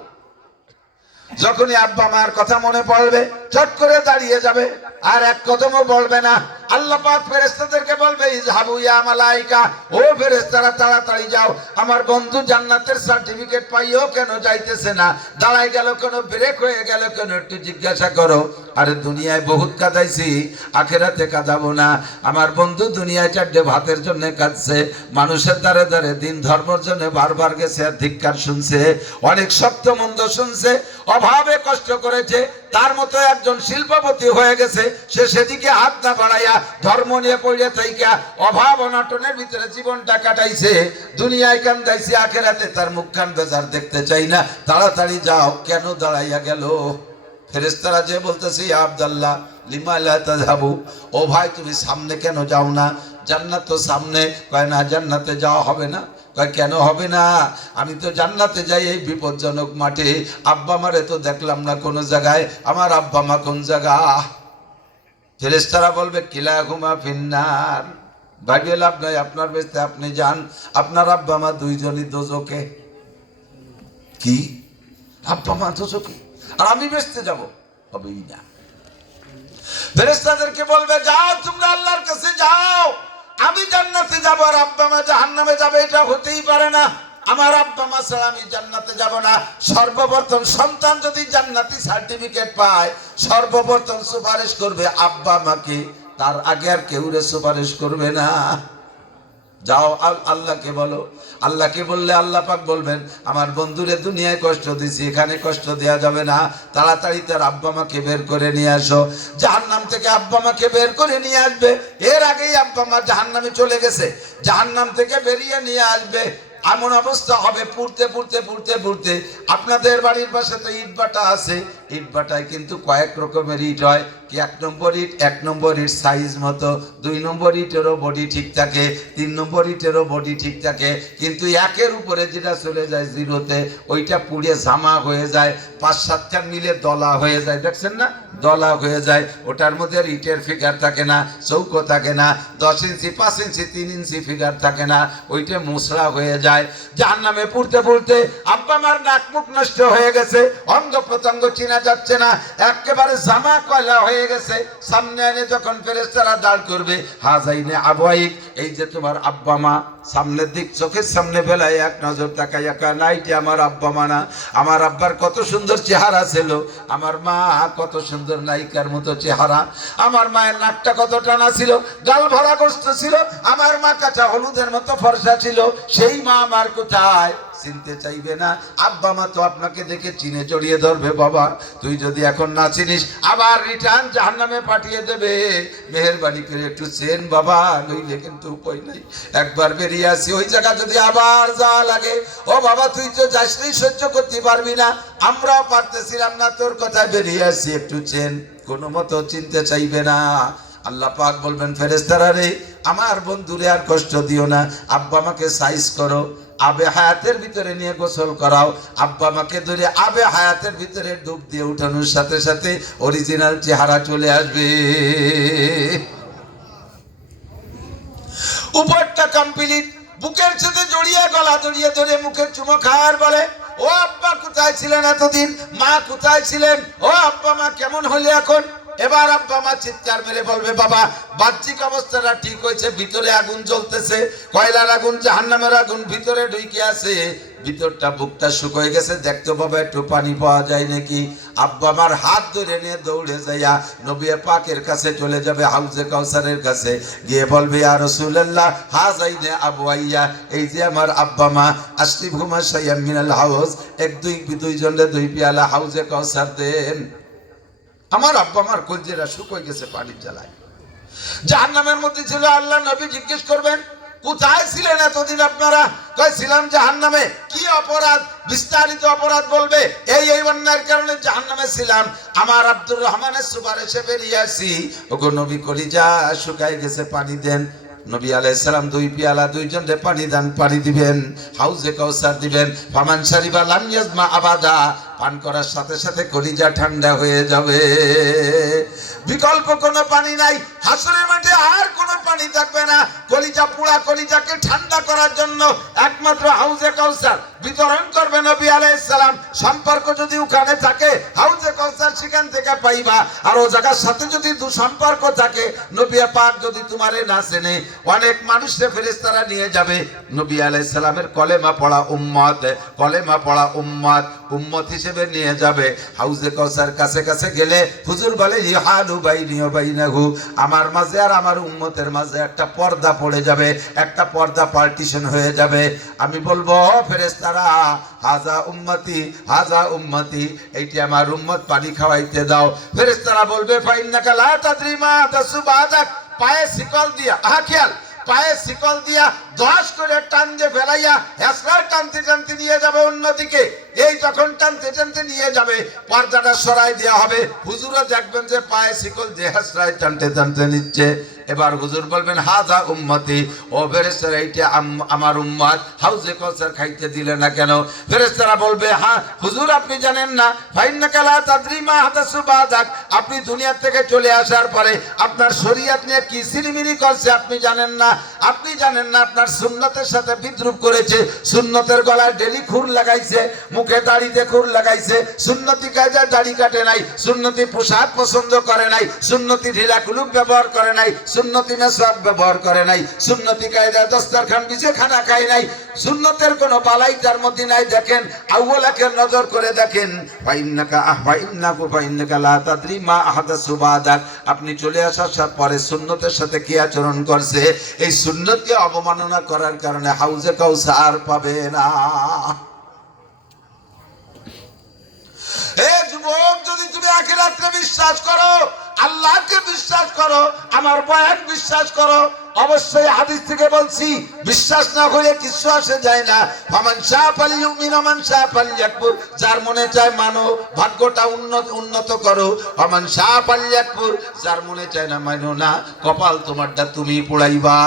যখনই আব্বা মার কথা মনে পড়বে চট করে দাঁড়িয়ে যাবে, আর এক কদমও বলবে না। আল্লাহ পাক ফেরেশতাদেরকে বলবে, ইযহাবু ইয়া মালাইকা, ও ফেরেশতারা তাড়াতাড়ি যাও, আমার বন্ধু জান্নাতের সার্টিফিকেট পাইও কেন যাইতেছে না, দাঁড়াই গেল কেন, ব্রেক হয়ে গেল কেন, একটু জিজ্ঞাসা করো। আরে দুনিয়ায় বহুত কাঁদাইছি, আখেরাতে কাঁদাবো না। আমার বন্ধু দুনিয়ায় 4 ভাতের জন্য কাঁদছে, মানুষের দ্বারে দ্বারে দিন ধর্মের জন্য বারবার গেছে, আর ধিক্কার শুনছে, অনেক শক্ত মন্দ শুনছে, অভাবে কষ্ট করেছে। তার মতো একজন শিল্পপতি হয়ে গেছে, সে সেদিকে হাত না বাড়াইয়া ধর্ম নিয়ে পড়ে থাইকা অভাব অনটনের ভিতরে জীবনটা কাটাইছে। দুনিয়ায় কান্দাইছে, আখেরাতে তার মুখখান বেজার দেখতে চাই না। তাড়াতাড়ি যাও, কেন দাঁড়াইয়া গেল? ফেরেশতারা যে বলতেছে, ইয়া আব্দুল্লাহ লিমা লা তাযহাবু, ও ভাই তুমি সামনে কেন যাও না? জান্নাত তো সামনে। কয় না, জান্নাতে যাওয়া হবে না। কয় কেন হবে না? আমি তো জান্নাতে যাই এই বিপজ্জনক মাঠে, আব্বা মারে তো দেখলাম না কোনো জায়গায়, আমার আব্বা মা কোন জায়গা? ফেরেশতারা বলবে, কিলাহুমা ফিন্নার, ভাবিয়ে লাভ নাই, আপনার বেস্তে আপনি যান, আপনার আব্বা মা দুইজনই দোজখে। কি? আব্বা মা দোজখে আর আমি বেস্তে যাব? হবেই না। ফেরেশতাদেরকে বলবে যাও তোমরা আল্লাহর কাছে যাও, আমি জান্নাতে যাব আর আব্বা মা জাহান্নামে যাবে, এটা হতেই পারে না। আমার আব্বা মা ছাড়া আমি জান্নাতে যাব না। সর্বপ্রথম সন্তান যদি জান্নাতি সার্টিফিকেট পায়, সর্বপ্রথম সুপারিশ করবে আব্বা মাকে, তার আগে আর কেউ সুপারিশ করবে না। যাও আল্লাহকে বলো। আল্লাহকে বললে আল্লাহ পাক বলবেন আমার বন্ধুরে দুনিয়ায় কষ্ট দিছি, এখানে কষ্ট দেয়া যাবে না, তাড়াতাড়ি তার আব্বা মাকে বের করে নিয়ে আসো। জাহান্নাম থেকে আব্বা মাকে বের করে নিয়ে আসবে, এর আগেই আব্বা মা জাহান্নামে চলে গেছে, জাহান্নাম থেকে বেরিয়ে নিয়ে আসবে। এমন অবস্থা হবে পুড়তে পুড়তে পুড়তে পুড়তে, আপনাদের বাড়ির পাশে তো ইট ভাটা আছে, ইট ভাটায় কিন্তু কয়েক রকমের ইট হয়, কি 1 নম্বর ইট 1 নম্বর ইট সাইজ মতো, 2 নম্বর ইটেরও বডি ঠিক থাকে, 3 নম্বর ইটেরও বডি ঠিক থাকে, কিন্তু একের উপরে যেটা চলে যায় জিরোতে, ওইটা পুড়ে জামা হয়ে যায়, 5-7টা মিলে দলা হয়ে যায়, দেখছেন না, দলা হয়ে যায়। ওটার মধ্যে আর ইটের ফিগার থাকে না, চৌকো থাকে না, 10 ইঞ্চি 5 ইঞ্চি 3 ইঞ্চি ফিগার থাকে না, ওইটা মুসরা হয়ে যায়। জাহান্নামে পুড়তে পুড়তে আব্বা মার নাক মুখ নষ্ট হয়ে গেছে, অঙ্গ প্রত্যঙ্গ চেনা যাচ্ছে না, একেবারে জামা কয়লা হয়ে গেছে। সামনে এনে যখন ফেরেশতারা দাঁড় করবে, হাজাইনে আবওয়াইক, এই যে তোমার আব্বা মা, সামনের দিক চোখের সামনে বেলায় এক নজর তাকাইয়া কয় না এটা আমার আব্বা মা না, আমার আব্বার কত সুন্দর চেহারা ছিল, আমার মা কত সুন্দর নায়িকার মতো চেহারা, আমার মায়ের নাকটা কত টানা ছিল, গাল ভরা গোস্ত ছিল, আমার মা কাঁচা হলুদের মতো ফর্সা ছিল, সেই মা আমার কোথায়? চিনতে চাইবে না। আব্বা মা তো আপনাকে দেখে চিনে জড়িয়ে ধরবে, বাবা তুই যদি এখন না চিনিস আবার রিটার্ন জাহান্নামে পাঠিয়ে দেবে, মেহেরবানি করে একটু চেন বাবা, নইলে কিন্তু উপায় নাই, একবার বেরিয়ে আসি, ওই জায়গা যদি আবার যাওয়া লাগে, ও বাবা তুই তো যাসনি, সহ্য করতে পারবি না, আমরাও পারতেছিলাম না, তোর কথায় বেরিয়ে আসি, একটু চেন। কোনো মতো চিনতে চাইবে না। আল্লাহ পাক বলবেন ফেরেশতারা রে, আমার বন্ধুরে আর কষ্ট দিও না, আব্বা মাকে সাইজ করো, আবে হায়াতের ভিতরে নিয়ে গোসল করাও, আব্বা মাকে ধরে আবে হায়াতের ভিতরে ডুব দিয়ে উঠানোর সাথে সাথে অরিজিনাল চেহারা চলে আসবে। উপরটা কমপ্লিট, বুকের সাথে জড়িয়ে গলা জড়িয়ে ধরে মুখের চুমো খাওয়ার বলে ও আব্বা কোথায় ছিলেন এতদিন, মা কোথায় ছিলেন, ও আব্বা মা কেমন হলে এখন? এবার আব্বা মা চিৎকার মেরে বলবে বাবা বাহ্যিক অবস্থাটা ঠিক হয়েছে, ভিতরে আগুন জ্বলতেছে, কয়লার আগুন, জাহান্নামের আগুন ভিতরে ঢুকে আছে, ভিতরটা বুকটা শুকিয়ে গেছে, দেখতে বাবা একটু পানি পাওয়া যায় নাকি। আব্বা আমার হাত ধরে নিয়ে দৌড়ে যাইয়া নবী পাকের কাছে চলে যাবে, হাউজে কাউসারের কাছে গিয়ে বলবে ইয়া রাসূলুল্লাহ হাযাইনে আবওয়াইয়া, এই যে আমার আব্বা মা, আশরিবহুমা শাইয়াম মিনাল হাউজ, দুই জনে 2 পেয়ালা হাউজে কাউসার দেন। আমার আব্বা আমার কলজেরা শুকিয়ে গেছে পানির জ্বালায়, জাহান্নামের মধ্যে ছিল। আল্লাহ নবী জিজ্ঞেস করবেন কোথায় ছিলেন এতদিন আপনারা? কয় ছিলাম জাহান্নামে। কি অপরাধ? বিস্তারিত অপরাধ বলবে, এই অন্যায়ের কারণে জাহান্নামে ছিলাম, আমার আব্দুর রহমানের সুপারিশে বেরিয়ে আসি। ওগো নবী কলিজা শুকায় গেছে, পানি দেন। নবী আলাইহিস সালাম 2 পেয়ালা 2 জনে পানি দান, পানি দিবেন, হাউজে কাউসার দিবেন। ফামান শারিবা লাম ইয়াজমা আবাদা, পান করার সাথে সাথে কলিজা ঠান্ডা হয়ে যাবে, বিকল্প কোনো পানি নাই, হাসরের মাঠে আর কোনো পানি থাকবে না। কলিজা পুরা কলিজাকে ঠান্ডা করার জন্য একমাত্র হাউজে কাউসার বিতরণ করবে নবী আলাইহিস সালাম। সম্পর্ক যদি ওখানে থাকে হাউজে কাউসার সেখান থেকে পাইবা, আর ও জায়গার সাথে যদি সম্পর্ক থাকে, নবী পাক যদি তোমারে না চেনে, অনেক মানুষকে ফেরেশতারা নিয়ে যাবে নবী আলাইহিস সালামের কলেমা পড়া উম্মত, কলেমা পড়া উম্মত, উম্মত হিসেবে নিয়ে যাবে। হাউজে কাউসার কাছে কাছে গেলে হুজুর বলে ইহালু বাইনি ওয়া বাইনাহু, আমার মাঝে আর আমার উম্মতের মাঝে একটা পর্দা পড়ে যাবে, একটা পর্দা পার্টিশন হয়ে যাবে। আমি বলবো ফেরেশতারা হাজা উম্মতি, হাজা উম্মতি, এইটি আমার উম্মত, পানি খাওয়াইতে দাও। ফেরেশতারা বলবে ফাইন্নাকা লা তাদরি মা তাসুবাদাক, পায়ে শিকল দিয়া, খেয়াল, পায়ে শিকল দিয়া 10 করে টান দিয়ে ফেলাইয়া হেসরার টানতে টানতে নিয়ে যাবে অন্যদিকে। এই যখন টানতে টানতে নিয়ে যাবে, পর্দাটা সরাই দেওয়া হবে, হুজুরও দেখবেন যে পায়ে শিকল দিয়ে হেসরায় টানতে টানতে নিচ্ছে। এবার হুজুর বলবেন হাজা উম্মতি, ও ফেরেশতারা এইটা আমার উম্মত, হাউজে কাউসার খাইতে দিলে না কেন? ফেরেশতারা বলবে হ্যাঁ হুজুর আপনি জানেন না, ফাইন্নাকা লা তাদরি মা হাদাসু বাদাক, আপনি দুনিয়া থেকে চলে আসার পরে আপনার শরীয়ত নিয়ে কি সিরিমিরি করছে আপনি জানেন না। আপনি জানেন না আপনার সুন্নতের সাথে বিদ্রুপ করেছে, সুন্নতের গলায় ডেলি খুর লাগাইছে, মুখে দাড়িতে খুর লাগাইছে, সুন্নতি কায়দায় দাড়ি কাটে নাই, সুন্নতি পোশাক পছন্দ করে নাই, সুন্নতি ঢিলা কুলুপ ব্যবহার করে নাই, সুন্নতি মেসওয়াক ব্যবহার করে নাই, সুন্নতি কায়দায় দস্তরখান বিছে খানা খায় নাই, সুন্নতের কোনো বালাই তার মধ্যে নাই। দেখেন আউয়ালাকে নজর করে দেখেন, ফাইন্নাকা লা তাদরি মা আহদাসু বাদাক, আপনি চলে আসার পরে সুন্নতের সাথে কি আচরণ করছে, এই সুন্নতকে অবমাননা করার কারণে হাউজে কাউসার পাবে না। এ যুবক, যদি তুমি আখিরাতকে বিশ্বাস করো, আল্লাহকে বিশ্বাস করো, আমার বয়ান বিশ্বাস করো, অবশ্যই হাদিস থেকে বলছি, বিশ্বাস না করে কিছু আসে যায় না। ফামান শাআ ফালইউমিন ওয়া মান শাআ ফালইয়াকফুর, যার মনে চায় মানো, ভাগ্যটা উন্নত করো, ওয়া মান শাআ ফালইয়াকফুর, যার মনে চায় না মানো না, কপাল তোমারটা তুমি পোড়াইবা।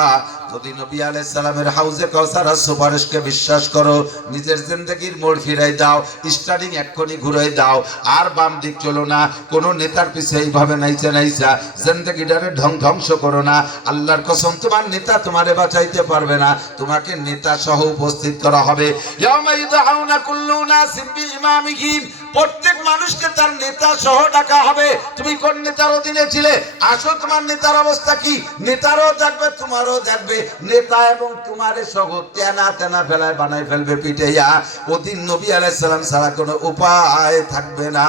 যদি নবী আলাইহিস সালামের হাউজে কাউসার সুপারিশকে বিশ্বাস করো, নিজের জিন্দেগির মোড় ফিরাই দাও, স্টার্টিং এক্ষুনি ঘুরাই দাও, আর বাম দিক চলো না, কোনো নেতার পিছে এইভাবে নাইচা জিন্দেগিটারে ধ্বংস করো না। আল্লাহর কসম, তোমার নেতা তোমারে বাঁচাইতে পারবে না, তোমাকে নেতা সহ উপস্থিত করা হবে। ইয়াউমা ইউদআউনা কুল্লু নাসিম বিইমামিহিম, প্রত্যেক মানুষকে তার নেতা সহ ডাকা হবে। তুমি কোন নেতার অধীনে ছিলে, আসো তোমার নেতার অবস্থা কি, নেতারও দেখবে তোমারও দেখবে, নেতা এবং তোমারে সহ তেনা তেনা ফেলায় বানাই ফেলবে পিটাইয়া। ওদিন নবী আলাইহিস সালাম ছাড়া কোনো উপায় থাকবে না।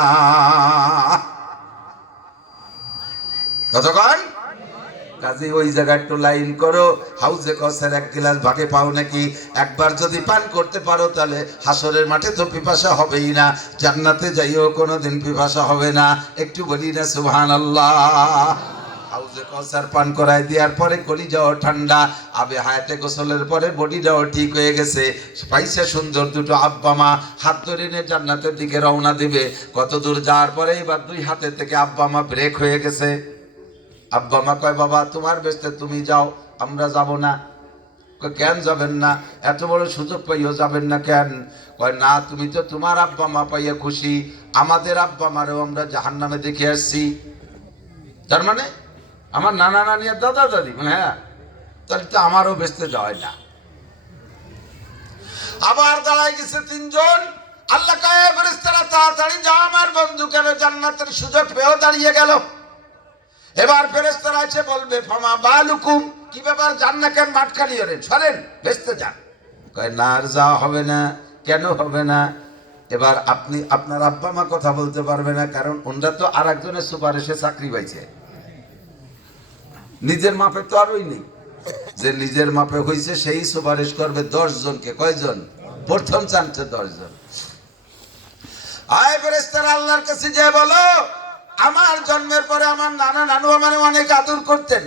কতক্ষণ? কাজে ওই জায়গায় একটু লাইন করো, হাউজে কাউসার এক গ্লাস ভাগে পাও নাকি, একবার যদি পান করতে পারো তাহলে হাসরের মাঠে তো পিপাসা হবেই না, জান্নাতে যাইও কোনোদিন পিপাসা হবে না। একটু বলি না সুবহানাল্লাহ। হাউজে কাউসার পান করায় দেওয়ার পরে কলিজাও ঠান্ডা, আবে হায়াতে গোসলের পরে বডিটাও ঠিক হয়ে গেছে, পাইছে সুন্দর দুটো আব্বা মা, হাত ধরে নিয়ে জান্নাতের দিকে রওনা দিবে। কত দূর যাওয়ার পরে এবার দুই হাতের থেকে আব্বা মা ব্রেক হয়ে গেছে। আব্বা মা কয় বাবা তোমার বেস্তে তুমি যাও, আমরা যাব না। কেন যাবেন না, এত বড় সুযোগ পাইও যাবেন না কেন? কয় না, তুমি তো তোমার আব্বা মা পাইয়া খুশি, আমাদের আব্বা মারেও আমরা জাহান্নামে দেখে আসছি। তার মানে আমার নানা নানি আর দাদা দাদি, মানে হ্যাঁ, তাহলে তো আমারও বেস্তে যাওয়াই না। আবার দাঁড়ায় গেছে তিনজন। আল্লাহ কয় ফেরেশতারা তাড়াতাড়ি যাও, আমার বন্ধু কেন জান্নাতের সুযোগ পেয়েও দাঁড়িয়ে গেল। এবার ফেরেশতারা এসে বলবে ফামা বালুকুম, কি ব্যাপার, যান না কেন, মাঠ খালি হলেন, সরেন, বেচতে যান। কয় না আর যাওয়া হবে না। কেন হবে না? এবার আপনি আপনার আব্বা মা কথা বলতে পারবে না, কারণ ওনরা তো আর একজনের সুপারিশে চাকরি পাইছে, নিজের মাপে তো আরই নেই। যে নিজের মাপে হয়েছে সেই সুপারিশ করবে 10 জনকে। কয়জন? প্রথম চান্সে 10 জন। আয় ফেরেশতারা আল্লাহর কাছে যে বলো, আমার জন্মের পরে আমার নানা নানু আমারে অনেক আদর করতেন,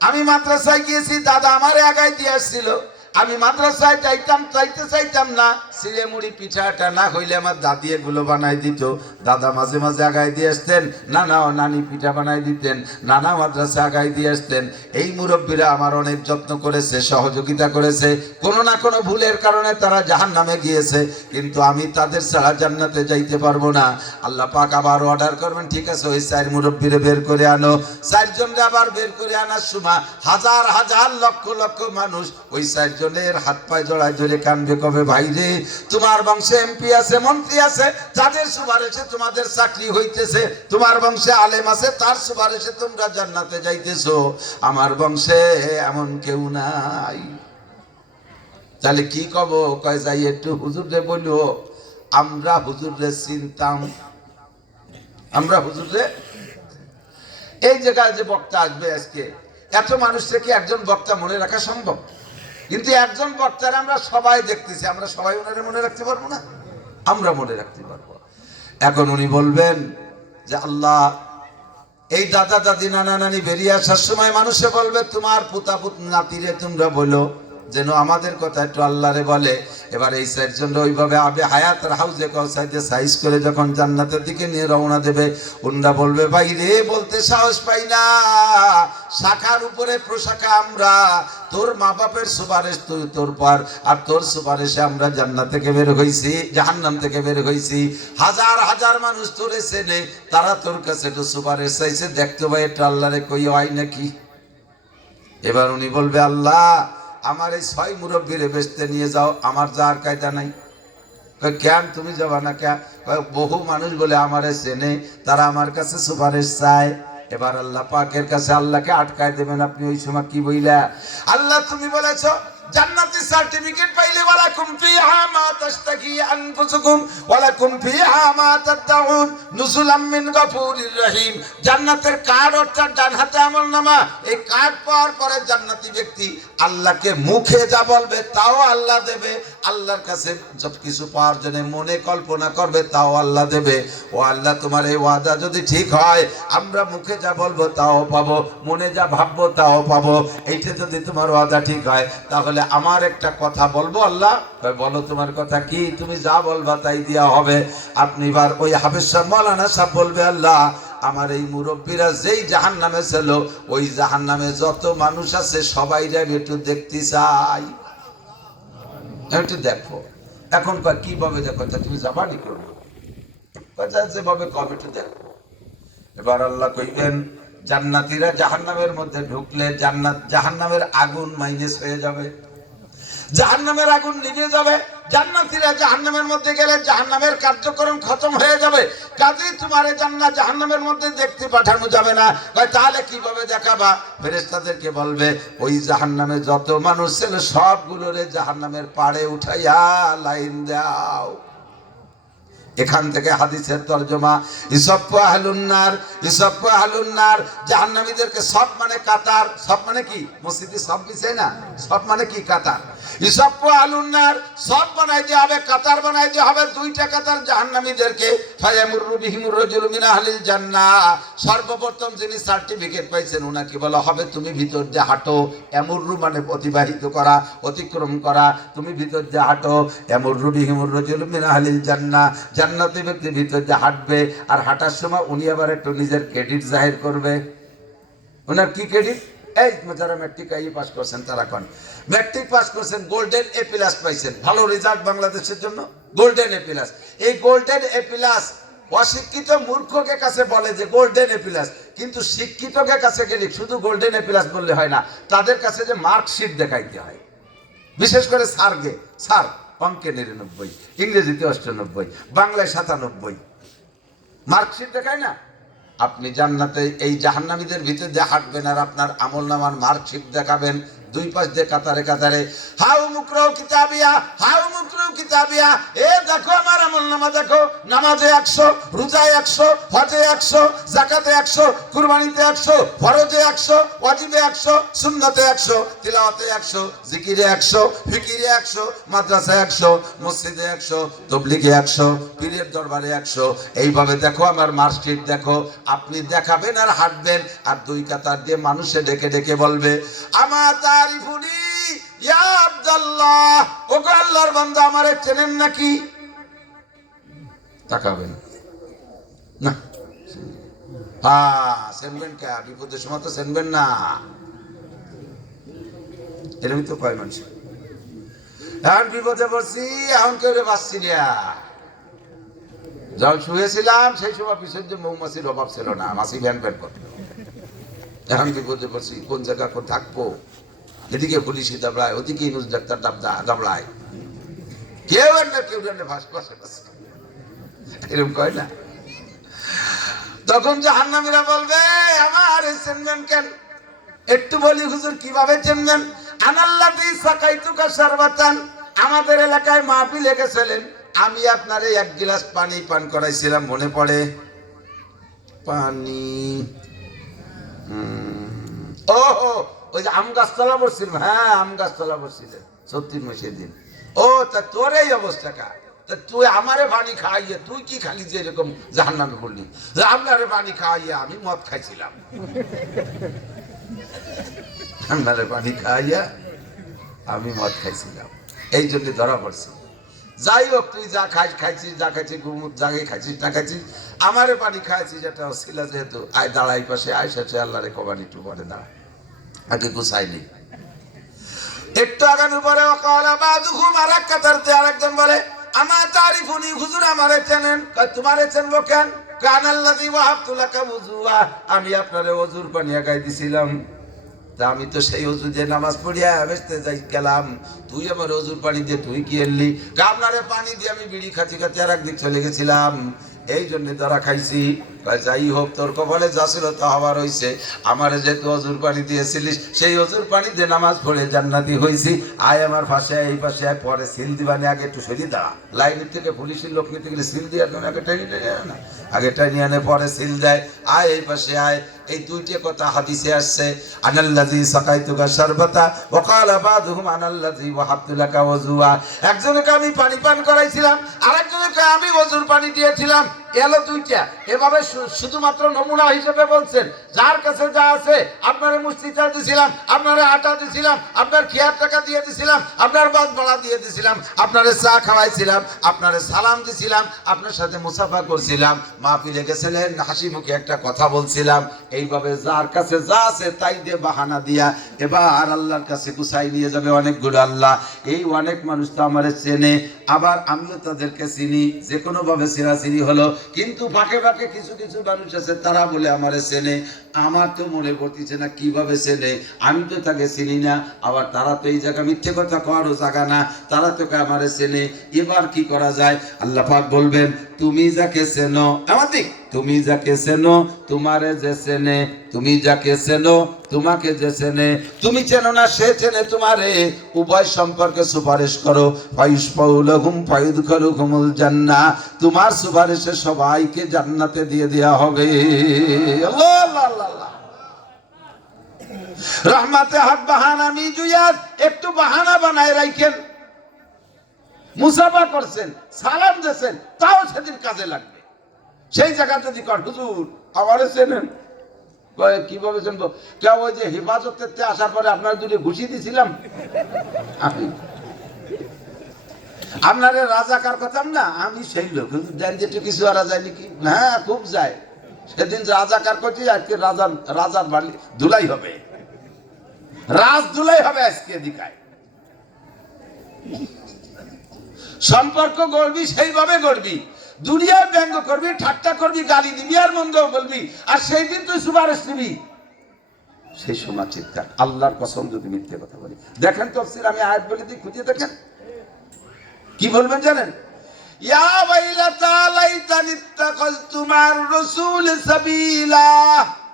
আমি মাদ্রাসায় গিয়েছি, দাদা আমারে আগায় দিয়ে আসছিল, আমি মাদ্রাসায় চাইতে চাইতাম না, সিলে মুড়ি পিঠাটা না হইলে আমার দাদি এগুলো বানাই দিত, দাদা মাঝে মাঝে আগায় দিয়ে আসতেন, নানা ও নানি পিঠা বানাই দিতেন, নানা মাদ্রাসা আগায় দিয়ে আসতেন। এই মুরব্বীরা আমার অনেক যত্ন করেছে, সহযোগিতা করেছে, কোনো না কোনো ভুলের কারণে তারা জাহান্নামে গিয়েছে, কিন্তু আমি তাদের ছাড়া জান্নাতে যাইতে পারবো না। আল্লাহ পাক আবার অর্ডার করবেন, ঠিক আছে ওই 4 মুরব্বীরে বের করে আনো। 4 জনকে আবার বের করে আনার সময় হাজার হাজার লক্ষ লক্ষ মানুষ ওই 4 জনের হাত পায়ে জড়ায় ধরে কানবে, কবে ভাই রে, তোমার বংশে এমপি আছে, মন্ত্রী আছে, যাদের সুপারিশে তোমাদের চাকরি হইতেছে, তোমার বংশে আলেম আছে, তার সুপারিশে তোমরা জান্নাতে যাইতেছো, আমার বংশে এমন কেউ নাই। তাহলে কি কব? কয় যাই একটু হুজুরে বললো, আমরা হুজুরে চিনতাম, আমরা হুজুরে। এই জায়গায় যে বক্তা আসবে আজকে, এত মানুষ থেকে একজন বক্তা মনে রাখা সম্ভব? কিন্তু একজন বক্তার আমরা সবাই দেখতেছি, আমরা সবাই ওনারে মনে রাখতে পারবো না? আমরা মনে রাখতে পারবো। এখন উনি বলবেন যে আল্লাহ, এই দাদা দাদি নানা নানি বেরিয়ে আসার সময় মানুষে বলবে তোমার পুতা পুত নাতিরে তোমরা বলো যেন আমাদের কথা একটু আল্লাহরে বলে। এবার এই চারজন ওইভাবে আবে হায়াতের হাউজে কাউসাইতে সাইজ করে যখন জান্নাতের দিকে নিয়ে রওনা দেবে, উন্ডা বলবে ভাই রে, বলতে সাহস পাই না, শাখার উপরে প্রশাখা আমরা, তোর মা বাপের সুপারিশ তুই তোর পর, আর তোর সুপারিশে আমরা জান্নাত থেকে বের হইছি, জাহান্নাম থেকে বের হইছি। হাজার হাজার মানুষ তোরে চেনে, তারা তোর কাছে একটু সুপারিশ চাইছে, দেখতে ভাই এটা আল্লাহরে কই হয় নাকি। এবার উনি বলবে আল্লাহ আমার এই 6 মুরব্বীরে বেচতে নিয়ে যাও, আমার যাওয়ার কায়দা নাই। কেন তুমি যাবা না কেন? বহু মানুষ বলে আমারে চেনে, তারা আমার কাছে সুপারিশ চায়। এবার আল্লাহ পাকের কাছে আল্লাহকে আটকায় দেবেন আপনি ওই সময় কি বইলা, আল্লাহ তুমি বলেছো জান্নাতের সার্টিফিকেট পাইলে ওয়ালাকুম ফিহা মা তাশতাকি আনফুসুকুম ওয়ালাকুম ফিহা মা তাদউন নুজুলাম মিন গফুরির রহিম। জান্নাতের কার্ড অর্থাৎ ডান হাতে আমলনামা, এই কার্ড পাওয়ার পরে জান্নাতি ব্যক্তি আল্লাহকে মুখে যা বলবে তাও আল্লাহ দেবে, আল্লাহর কাছে সব কিছু পাওয়ার জন্য মনে কল্পনা করবে তাও আল্লাহ দেবে। ও আল্লাহ তোমার এই ওয়াদা যদি ঠিক হয়, আমরা মুখে যা বলবো তাও পাবো, মনে যা ভাববো তাও পাবো। এইটা যদি তোমার ওয়াদা ঠিক হয়, তাহলে আমার একটা কথা বলবো আল্লাহ। বলো তোমার কথা কি? তুমি যা বলবা তাই দেওয়া হবে। আপনি এবার ওই হাফেজ সাহেব মৌলানা সাহেব বলবে আল্লাহ আমার এই মুরব্বীরা যেই জাহান্নামে ছিল, ওই জাহান্নামে যত মানুষ আছে সবাই যাবে একটু দেখতে চাই, একটু দেখো। এখন কিভাবে দেখো? তুমি যাবানি করবো যেভাবে কবে একটু দেখো। এবার আল্লাহ কইবেন জান্নাতীরা জাহান্নামের মধ্যে ঢুকলে জাহান্নামের আগুন মাইনাস হয়ে যাবে, জাহান্নামের আগুন নিভে যাবে। জান্নাতীরা জাহান্নামের মধ্যে গেলে জাহান্নামের কার্যক্রম খতম হয়ে যাবে। কাজেই তোমার জান্নাত জাহান্নামের মধ্যে দেখতে পাঠানো যাবে না। তাহলে কিভাবে দেখাবা? ফেরেশতাদেরকে বলবে ওই জাহান্নামে যত মানুষ ছিল সবগুলোরে জাহান্নামের পাড়ে উঠাইয়া লাইন দাও। এখান থেকে হাদিসের তরজমা ইসফু আহলুন নার, ইসফু আহলুন নার, জাহান্নামীদেরকে সব মানে কাতার, সব মানে কি মসজিদে সব বিছে না, সব মানে কি কাতার। ইসফু আহলুন নার সব বানাই দেওয়া হবে, কাতার বানাই দেওয়া হবে, 2টা কাতার জাহান্নামীদেরকে। ফায়ামুরু বিহিমুর রাজুলু মিন আহলিল জান্নাহ, সর্বপ্রথম যিনি সার্টিফিকেট পাইছেন উনাকে বলা হবে তুমি ভিতর দিয়ে হাঁটো। এমুরু মানে অতিবাহিত করা, অতিক্রম করা, তুমি ভিতর দিয়ে হাঁটো। এমুরু বিহিমুর রাজুলু মিন আহলিল জান্নাহ, জান্নাতি ব্যক্তি ভিতর দিয়ে হাঁটবে, আর হাঁটার সময় উনি আবার একটু নিজের ক্রেডিট জাহির করবে। ওনার কি ক্রেডিট? এই যারা ম্যাট্রিক আইএ পাস করছেন তারা কোন ম্যাট্রিক পাস করছেন, গোল্ডেন এ প্লাস পাইছেন, ভালো রেজাল্ট বাংলাদেশের জন্য, গোল্ডেন এ প্লাস। এই গোল্ডেন এ প্লাস অশিক্ষিত মূর্খকে কাছে বলে যে গোল্ডেন এ প্লাস, কিন্তু শিক্ষিতকে কাছে গেলে শুধু গোল্ডেন এ প্লাস বললে হয় না, তাদের কাছে যে মার্কশিট দেখাইতে হয়। বিশেষ করে স্যারকে, স্যার অঙ্কে 99, ইংরেজিতে 98, বাংলায় 97, মার্কশিট দেখায় না। আপনি জান্নাতে এই জাহান্নামীদের ভিতর দিয়ে হাঁটবেন আর আপনার আমলনামার মার্কশিট দেখাবেন, 2 পাশ দিয়ে কাতারে কাতারে হাউ মুকরাউ কিতাবিয়া, হাউ মুকরাউ কিতাবিয়া। এ দেখো আমার আমলনামা দেখো, নামাজে 100, রোজায় 100, হজে 100, যাকাতে 100, কুরবানিতে 100, ফরজে 100, ওয়াজিবে 100, সুন্নতে 100, তিলাওয়াতে 100, জিকিরে 100, ফিকিরে 100, মাদ্রাসায় 100, মসজিদে 100, তাবলীগে 100, পীরের দরবারে 100। এইভাবে দেখো আমার মার্কশিট দেখো। আপনি দেখাবেন আর হাঁটবেন, আর 2 কাতার দিয়ে মানুষে ডেকে ডেকে বলবে আমা তারিফুনি ইয়া আব্দুল্লাহ, ওগো আল্লাহর বান্দা আমারে চেনেন নাকি? তাকাবেন না, চেনবেন কে? বিপদের সময় তো চেনবেন না। এরকম তো কয় মানুষ এখন বিপদে পড়ছি, এখন কেউ বাঁচছি না। যখন শুয়েছিলাম সেই সময় পিছন যে মৌমাছির অভাব ছিল না, মাছি ভ্যান ভ্যান করতো। এখন বিপদে পড়ছি, কোন জায়গা কোন থাকবো, এদিকে পুলিশি দাবড়ায়, ওদিকে ইউনুস ডাক্তার দাবড়ায়, কেউ না কেউ পাশে এরকম কয় না। তখন জাহান্নামীরা বলবে আমার চেনবেন কেন? একটু বলি হুজুর কিভাবে চেনবেন? আনাল্লাযী সাকাইতুকা শারবাতান, আমাদের এলাকায় মাহফিলে গেছিলেন, আমি আপনারে 1 গ্লাস পানি পান করাইছিলাম, মনে পড়ে? পানি ওহো ওই যে আম গাছতলা বসছিলাম, হ্যাঁ আম গাছতলা বসছিলেন 34 মাসের দিন। ও তা তোর এই অবস্থাটা, তা তুই আমারে পানি খাইয়ে তুই কি খালি যে এরকম জাহান্নামে বললি? আপনারে পানি খাইয়ে আমি মদ খাইছিলাম, আপনারে পানি খাইয়া আমি মদ খাইছিলাম, এই জন্য ধরা পড়ছি। যাই হোক, তুই যা খাইছিস, যা খাইছিস, গুমুত জাগে খাইছিস না খাইছিস, আমারে পানি খাইছিস, এটা ছিল যেহেতু আয় দাঁড়াই পাশে আয় শেষে আল্লাহ রে কবানি একটু পরে দাঁড়া, আগে গুছাইনি। একটু আগানোর পরে আরেকজন বলে আমার তারিফুনি, হুজুর আমারে চেনেন? তোমারে চেনবো কেন? কানাল্লাযী ওয়াহাবতু লাকা ওযুয়া, আমি আপনারে ওযুর পানি আগাই দিছিলাম, তা আমি তো সেই ওযু দিয়ে নামাজ পড়িয়া বেসতে যাই গেলাম, তুই আমার ওযুর পানি দিয়ে তুই কি এলি? আপনারে পানি দিয়ে আমি বিড়ি খাচ্ছি খাচ্ছি আর একদিক চলে গেছিলাম, এই জন্য ধরা খাইছি। যাই হোক, তোর কপালে যা ছিল তা হবার হয়েছে, আমার যেহেতু অজুর পানি দিয়েছিলিস, সেই অজুর পানি দিয়ে নামাজ পড়ে জান্নাতি হয়েছি। আয় আমার পাশে, এই পাশে আয়, পরে সিল দিবানি, আগে একটু সরিয়ে দাঁড়া। লাইনের থেকে পুলিশের লোক নিতে গেলে সিল দিয়ে আগে টেনে না, আগে টেনে আনে পরে সিল দেয়। আয় এই পাশে আয়। এই দুইটি কথা হাদিসে আসছে, আনাল্লাযী সাকাইতুকা শারবাতা ওয়া ক্বালা বাযুহুম আনাল্লাযী ওয়াহাবতু লাকা ওযুয়া। একজনকে আমি পানি পান করাইছিলাম, আরেকজনকে আমি ওযুর পানি দিয়েছিলাম, এলো দুইটা। এভাবে শুধুমাত্র নমুনা হিসেবে বলছেন, যার কাছে যা আছে, আপনার মুষ্টি চাল দিছিলাম, আপনার আটা দিছিলাম, আপনার খেয়ার টাকা দিয়ে দিছিলাম, আপনার বাস ভাড়া দিয়ে দিছিলাম, আপনার চা খাওয়াইছিলাম, আপনার সালাম দিছিলাম, আপনার সাথে মুসাফা করছিলাম, মাহফিলে গেছিলেন, হাসি মুখে একটা কথা বলছিলাম। এইভাবে যার কাছে যা আছে তাই দিয়ে বাহানা দিয়া এবার আল্লাহর কাছে গুছাই নিয়ে যাবে অনেকগুলো। আল্লাহ এই অনেক মানুষ তো আমারে চেনে, আবার আমিও তাদেরকে চিনি, যে কোনো ভাবে চিনাচিনি হলো, কিন্তু ফাঁকে ফাঁকে কিছু কিছু মানুষ আছে তারা বলে আমারে চেনে। আমার তো মনে পড়তেছে না কিভাবে চেনে, আমি তো তাকে চিনি না, আবার তারা তো এই জায়গা মিথ্যে কথা কওয়ারও জায়গা না, তারা তোকে আমারে চেনে। এবার কি করা যায়? আল্লাহ পাক বলবেন, তুমি যাকে চেনো, আমার দিক, তুমি যাকে চেনো তোমারে যে চেনে, তুমি যাকে চেনো তোমাকে যে চেনে, তুমি চেনো না সে চেনে তোমারে, উভয় সম্পর্কে সুপারিশ করো। ফায়ুশফাউলাহুম ফায়ুদখিলুহুমুল জান্নাহ, তোমার সুপারিশে সবাইকে জান্নাতে দিয়ে দেওয়া হবে। আল্লাহ আল্লাহ আল্লাহ। রহমাতে হক বাহানা মিজুয়াত, একটু বাহানা বানায় রাখেন। মুসাফা করছেন, সালাম দিয়েছেন, তাও সেদিন কাজে লাগবে। সেই জায়গা যদি কর, হুজুর আমারে চেনেন? কিভাবে চিনবো? কেউ ওই যে হেফাজতে আসার পরে আপনার দুটো ঘুষি দিছিলাম, আপনারে রাজাকার কথাম না, আমি সেই লোক, দেন যেটা কিছু আর যায় নাকি? হ্যাঁ খুব যায়। সেদিন রাজাকার করছি, আজকে রাজার বাড়ি ধুলাই হবে, রাজ ধুলাই হবে আজকে দিকায়। সম্পর্ক গড়বি সেইভাবে গড়বি, দুনিয়ার ব্যঙ্গ করবি, ঠাট্টা করবি, গালি দিবি আর মন্দ বলবি, আর সেই দিন তুই সুপারিশ দিবি, সেই সময় চিৎকার। আল্লাহর কসম যদি মিথ্যে কথা বলি, দেখেন তফসির, আমি আয়াত বলে দিই, খুঁজে দেখেন কি বলবেন জানেন? ইয়া ওয়াইলাতা লাইতানি ইত্তাখাযতু মা'আর রাসূলি সাবিলা,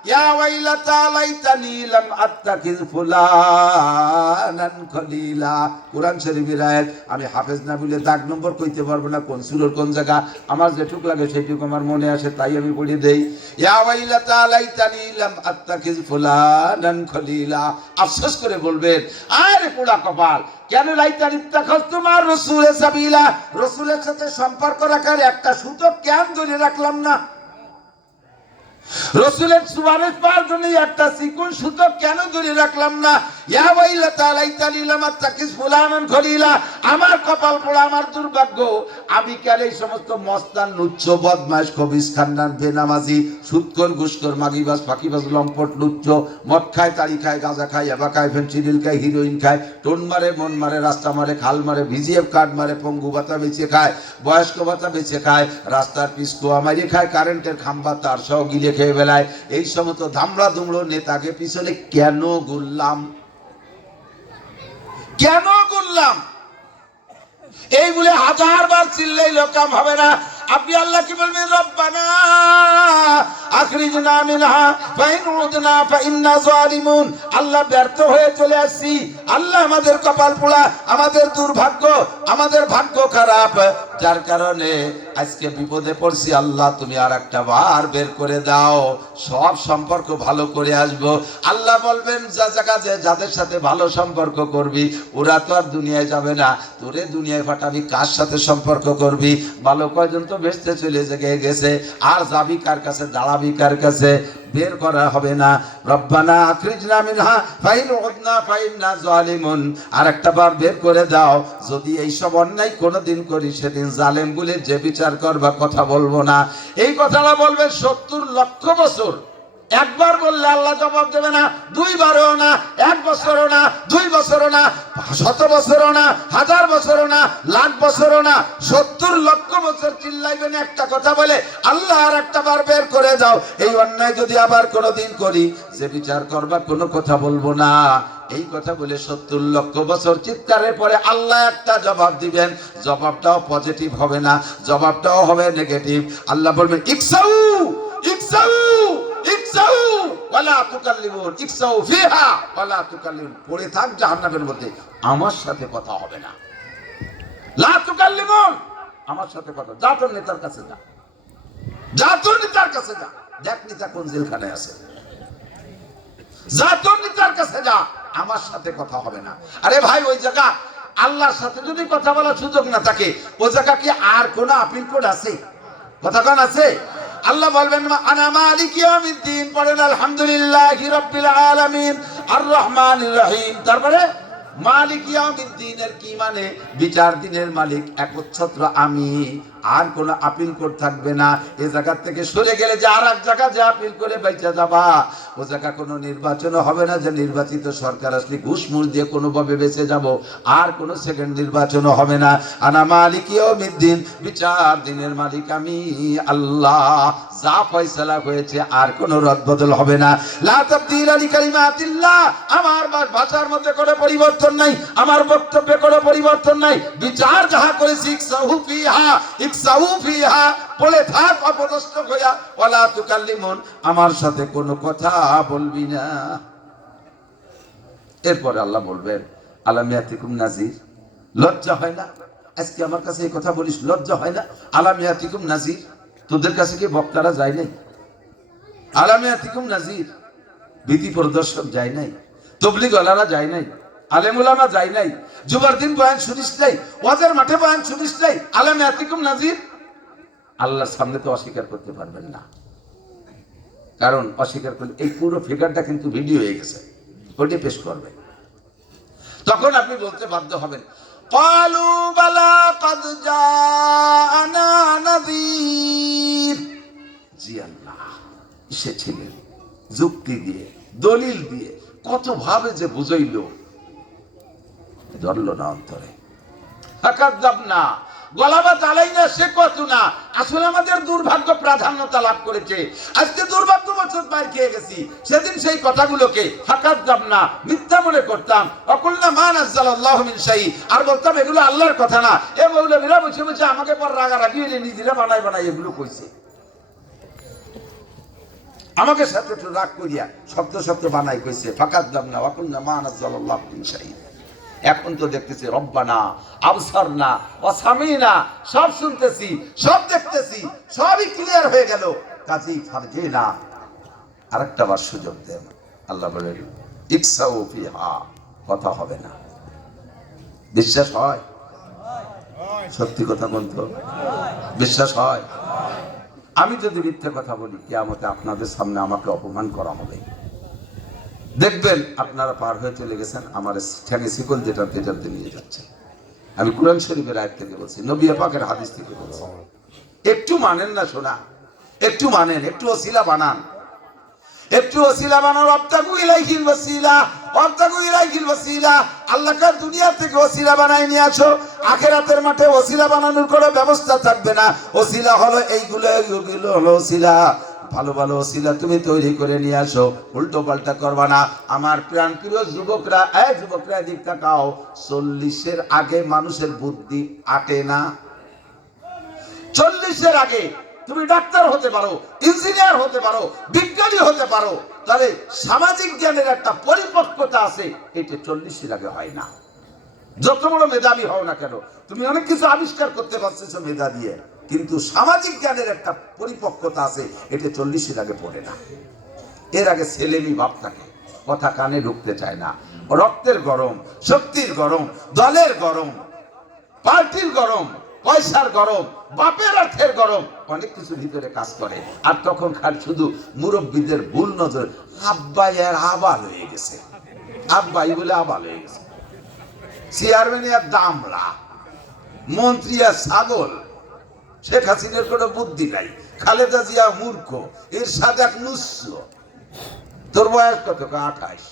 ইয়া ওয়াইলাতা লাইতানি লাম আত্তাখিয ফুলানান খলিলা। কোরআন শরীফের আয়াত। আমি হাফেজ না বলে দাগ নম্বর কইতে পারবো না, কোন সূরার কোন জায়গা, আমার যেটুক লাগে সেটুকু আমার মনে আসে, তাই আমি পড়ে দেই। ইয়া ওয়াইলাতা লাইতানি লাম আত্তাখিয ফুলানান খলিলা। আফসোস করে বলবেন, আরে পোড়া কপাল, কেন লাইতানি ইত্তাখাযতু মা'আর রাসূলি সাবিলা, রাসূলের সাথে সম্পর্ক রাখার একটা সুযোগ কেন ধরে রাখলাম না? রাসূলের সুপারিশ পাওয়ার জন্য একটা চিকুন সুযোগ কেন ধরে রাখলাম না? ইয়া ওয়াইলাতা লাইতানি লাম আত্তাখিয ফুলানান খলিলা। আমার কপাল পোড়া, আমার দুর্ভাগ্য, আমি কেন এই সমস্ত মস্তান, লুচ্ছ, বদমাশ, খবিস, খান্নান, বেনামাজি, সুদখোর, ঘুষখোর, মাগিবাজ, ফাঁকিবাজ, লম্পট, লুচ্ছ, মদ খায়, তাড়ি খায়, গাঁজা খায়, ইয়াবা খায়, ফেনসিডিল খায়, হিরোইন খায়, টোন মারে, মন মারে, রাস্তা মারে, খাল মারে, ভিজিএফ কার্ড মারে, পঙ্গু ভাতা বেঁচে খায়, বয়স্ক ভাতা বেঁচে খায়, রাস্তার পিসকোয়া মারিয়ে খায়, কারেন্টের খাম্বা তার সহ গিলে খেয়ে বেলায়, এই সমস্ত ধামড়া দুমড়ো নেতাকে পিছনে কেন ঘুরলাম? কেন ঘুরলাম? এই বলে হাজারবার চিল্লাইলে কাম হবে না। আপনি আল্লাহ কি বলবেন? রব্বানা আখরিজনা মিনহা ফাইন উদনা ফাইন্না যালিমুন। আল্লাহ ব্যর্থ হয়ে চলে আসছি, আল্লাহ আমাদের কপাল পোড়া, আমাদের দুর্ভাগ্য, আমাদের ভাগ্য খারাপ, যার কারণে আজকে বিপদে পড়ছি। আল্লাহ তুমি আর একটা বার বের করে দাও, সব সম্পর্ক ভালো করে আসবো। আল্লাহ বলবেন, যা জায়গা যাদের সাথে ভালো সম্পর্ক করবি ওরা তো আর দুনিয়ায় যাবে না, তোরে দুনিয়ায় পাঠাবি, কার সাথে সম্পর্ক করবি? ভালো কয়জন তো বেসতে চলে গেছে, আর যাবি কার কাছে, দাঁড়াবি কার কাছে? বের করা হবে না। রব্বানা আখরিজনা মিনহা ফাইন উদনা ফাইন্না জালিমুন, আরেকটা বার বের করে দাও, যদি এই সব অন্যায় কোনোদিন করি সেদিন জালেম বলে যে বিচার করবা কথা বলবো না। এই কথাটা বলবে 70 লক্ষ বছর। একবার বললে আল্লাহ জবাব দেবে না, দুইবারও না, 1 বছরও না, 2 বছরও না, 100 বছরও না, 1000 বছরও না, লাখ বছরও না, 70 লক্ষ বছর চিল্লাইবেন একটা কথা বলে, আল্লাহ আর একটা বার বের করে দাও, এই অন্যায় যদি আবার কোনোদিন করি যে বিচার করবা কোনো কথা বলবো না। এই কথা বলে 70 লক্ষ বছর চিৎকারের পরে আল্লাহ একটা জবাব দিবেন, জবাবটাও পজিটিভ হবে না, জবাবটাও হবে নেগেটিভ। আল্লাহ বলবেন ইকসাউ ইকসাউ ইকসাউ ওয়ালা তুকাল্লিমুন, ইকসাউ ফিহা ওয়ালা তুকাল্লিমুন, পড়ে থাক জাহান্নামের মধ্যে, আমার সাথে কথা হবে না। লা তুকাল্লিমুন, আমার সাথে কথা, যা তোর নেতার কাছে যা, যা তোর নেতার কাছে যা, দেখ নেতা কোন জেলখানায় আছে, যা তোর নেতার কাছে যা, আমার সাথে কথা হবে না। আরে ভাই, ওই জায়গা আল্লাহর সাথে যদি কথা বলার সুযোগ না থাকে, ওই জায়গা কি আর কোন আপিল কোড আছে? কথা কোন আছে? আল্লাহ বলবেন আনা মালিক ইয়াউমিদ্দিন, পড়েন আলহামদুলিল্লাহি রাব্বিল আলামিন আর রহমানির রহিম। তারপরে মালিক ইয়াউমিদ্দিনের কি মানে? বিচার দিনের মালিক একচ্ছত্র আমি, আর কোন আপিল কোড থাকবে না। এই জায়গা থেকে সরে গেলে যে আর এক জায়গা যে আপিল করে বাইচা যাবা, ও জায়গা কোনো নির্বাচন হবে না যে নির্বাচিত সরকার আসলে ঘুষমুষ দিয়ে কোনোভাবে বেঁচে যাব, আর কোনো সেকেন্ড নির্বাচনও হবে না। আনা মালিক ইয়াউমিদ্দিন, বিচার দিনের মালিক আমি আল্লাহ, যা ফয়সালা হয়েছে আর কোনো রদবদল হবে না। লা তাবদীলা লিকালিমাতিল্লাহ, আমার ভাষার মধ্যে কোনো পরিবর্তন নাই, আমার বক্তব্যে কোনো পরিবর্তন নাই। বিচার যাহা করেছি ইকসাউ ফিহা ইকসাউ ফিহা, বলে থাক অপদস্থ হইয়া, ওয়ালা তুকাল্লিমুন, আমার সাথে কোনো কথা বলবি না। এরপরে আল্লাহ বলবেন আলাম ইয়াতিকুম নাযির, লজ্জা হয় না? আজকে আমার কাছে এই কথা বলিস, লজ্জা হয় না? আলাম ইয়াতিকুম নাযির, তোদের কাছে কি বক্তারা যায় নাই? আলাম ইয়াতিকুম নাযির, ভীতি প্রদর্শক যায় নাই? তাবলীগ ওয়ালারা যায় নাই? আলেম উলামা যায় নাই? জুমার দিন বয়ান শুনিস নাই? ওয়াজের মাঠে বয়ান শুনিস নাই? আলাম ইয়াতিকুম নাযির। আল্লাহর সামনে তো অস্বীকার করতে পারবেন না, কারণ অস্বীকার করলে এই পুরো ফিগারটা কিন্তু ভিডিও হয়ে গেছে, ওইটা পেশ করবে, তখন আপনি বলতে বাধ্য হবেন ক্বালু বালা কাদ জাআনা নাযীর। জি আল্লাহ, এসেছিলেন যুক্তি দিয়ে, দলিল দিয়ে, কত ভাবে যে বুঝাইল, ধরল না অন্তরে। ফাকাযাবনা, গলাবা চালাই না সে কত না। আসলে আমাদের দুর্ভাগ্য প্রাধান্যতা লাভ করেছে, আজকে দুর্ভাগ্য বছর পার খেয়ে গেছি। সেদিন সেই কথাগুলোকে ফাকাযাবনা, মিথ্যা মনে করতাম। ওয়াকুলনা মা নাযালাল্লাহু মিন শাই, আর বলতাম এগুলো আল্লাহর কথা না। এ মৌলবীরা বসে বসে আমাকে পর রাগারাগি নিজেরা বানাই বানাই এগুলো কইছে, আমাকে সাথে একটু রাগ করিয়া শব্দ শব্দ বানাই কইছে। ফাকাযাবনা ওয়াকুলনা মা নাযালাল্লাহু মিন শাই। এখন তো দেখতেছি রব্বানা আবসারনা ওয়া সামিনা, সব শুনতেছি, সব দেখতেছি, সবই ক্লিয়ার হয়ে গেল, কাজী ফারজিনা, আরেকটা বার সুযোগ দেন। আল্লাহ বলেন ইকসাউ ফিহা, কথা হবে না। বিশ্বাস হয়? সত্যি কথা বলতো বিশ্বাস হয়? আমি যদি মিথ্যে কথা বলি, কিয়ামতে আপনাদের সামনে আমাকে অপমান করা হবে। দেখবেন আপনারা পার হয়ে চলে গেছেন, আমার ঠ্যাঙে শিকল যেটাতে নিয়ে যাচ্ছে। আমি কুরআন শরীফের আয়াত থেকে বলছি, নবী পাকের হাদিস থেকে বলছি। একটু মানেন না শোনা, একটু মানেন, একটু ওসিলা বানান, একটু ওসিলা বানান। ওয়াবতাগু ইলাইহিল ওয়াসিলা, ওয়াবতাগু ইলাইহিল ওয়াসিলা, আল্লাহকে দুনিয়া থেকে ওসিলা বানায় নিয়ে আসো। আখিরাতের মাঠে ওসিলা বানানোর কোনো ব্যবস্থা থাকবে না। ওসিলা হলো এইগুলো, এইগুলো হলো ওসিলা। ভালো ভালো ওসিলা তুমি তৈরি করে নিয়ে আসো, উল্টো পাল্টা করবা না। আমার প্রাণ প্রিয় যুবকরা, যুবকরা দিক তাকাও, 40-এর আগে মানুষের বুদ্ধি আটে না। 40-এর আগে তুমি ডাক্তার হতে পারো, ইঞ্জিনিয়ার হতে পারো, বিজ্ঞানী হতে পারো, তাহলে সামাজিক জ্ঞানের একটা পরিপক্কতা আছে, এটা 40-এর আগে হয় না। যত বড় মেধাবী হও না কেন, তুমি অনেক কিছু আবিষ্কার করতে পারছো মেধা দিয়ে, কিন্তু সামাজিক জ্ঞানের একটা পরিপক্কতা আছে, এটা 40-এর আগে পড়ে না। এর আগে ছেলেমি ভাব থাকে, কথা কানে ঢুকতে চায় না। রক্তের গরম, শক্তির গরম, দলের গরম, পার্টির গরম, পয়সার গরম, বাপের অর্থের গরম, অনেক কিছু ভিতরে কাজ করে। আর তখন খালি শুধু মুরব্বীদের ভুল নজর, আব্বাই আর আবাল হয়ে গেছে, আব্বাই বলে আবাল হয়ে গেছে, চেয়ারম্যান আর দামড়া, মন্ত্রী আর ছাগল, শেখ হাসিনার কোনো বুদ্ধি নাই, খালেদা জিয়া মূর্খ, এরশাদ এক নুস্য। তোর বয়স কত? 28।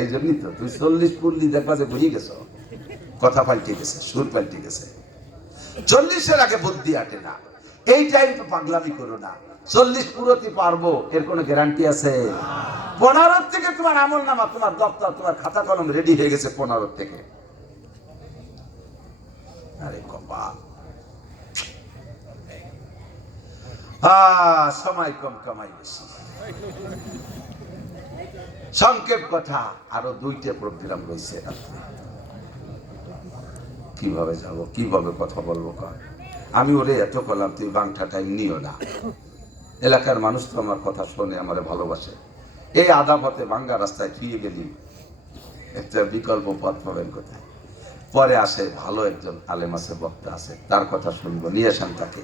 এই জন্যই তো তুই 40 পড়লি, দেখবা যে বুঝে গেছ, কথা পাল্টে গেছে, সুর পাল্টে গেছে। 40-এর আগে বুদ্ধি আটে না, এই টাইম তো পাগলামি করো না। 40 পুরোতে পারবো এর কোনো গ্যারান্টি আছে? 15 থেকে তোমার আমল নামা, তোমার দপ্তর, তোমার খাতা কলম রেডি হয়ে গেছে 15 থেকে। আরে কপাল, সময় কম, কামাই বেশি। সংক্ষেপ কথা, আরো 2টা প্রোগ্রাম রয়েছে। কিভাবে যাব, কিভাবে কথা বলবো? আমি ওরে এত করলাম, তুই বাংটা টাইম নিও না। এলাকার মানুষ তো আমার কথা শোনে, আমারে ভালোবাসে। এই আধা পথে ভাঙ্গা রাস্তায় ফিরে গেলি, একটা বিকল্প পথ পাবেন কোথায়? পরে আসে ভালো একজন আলেম আছে, বক্তা আছে, তার কথা শুনবো, নিয়ে আসেন তাকে।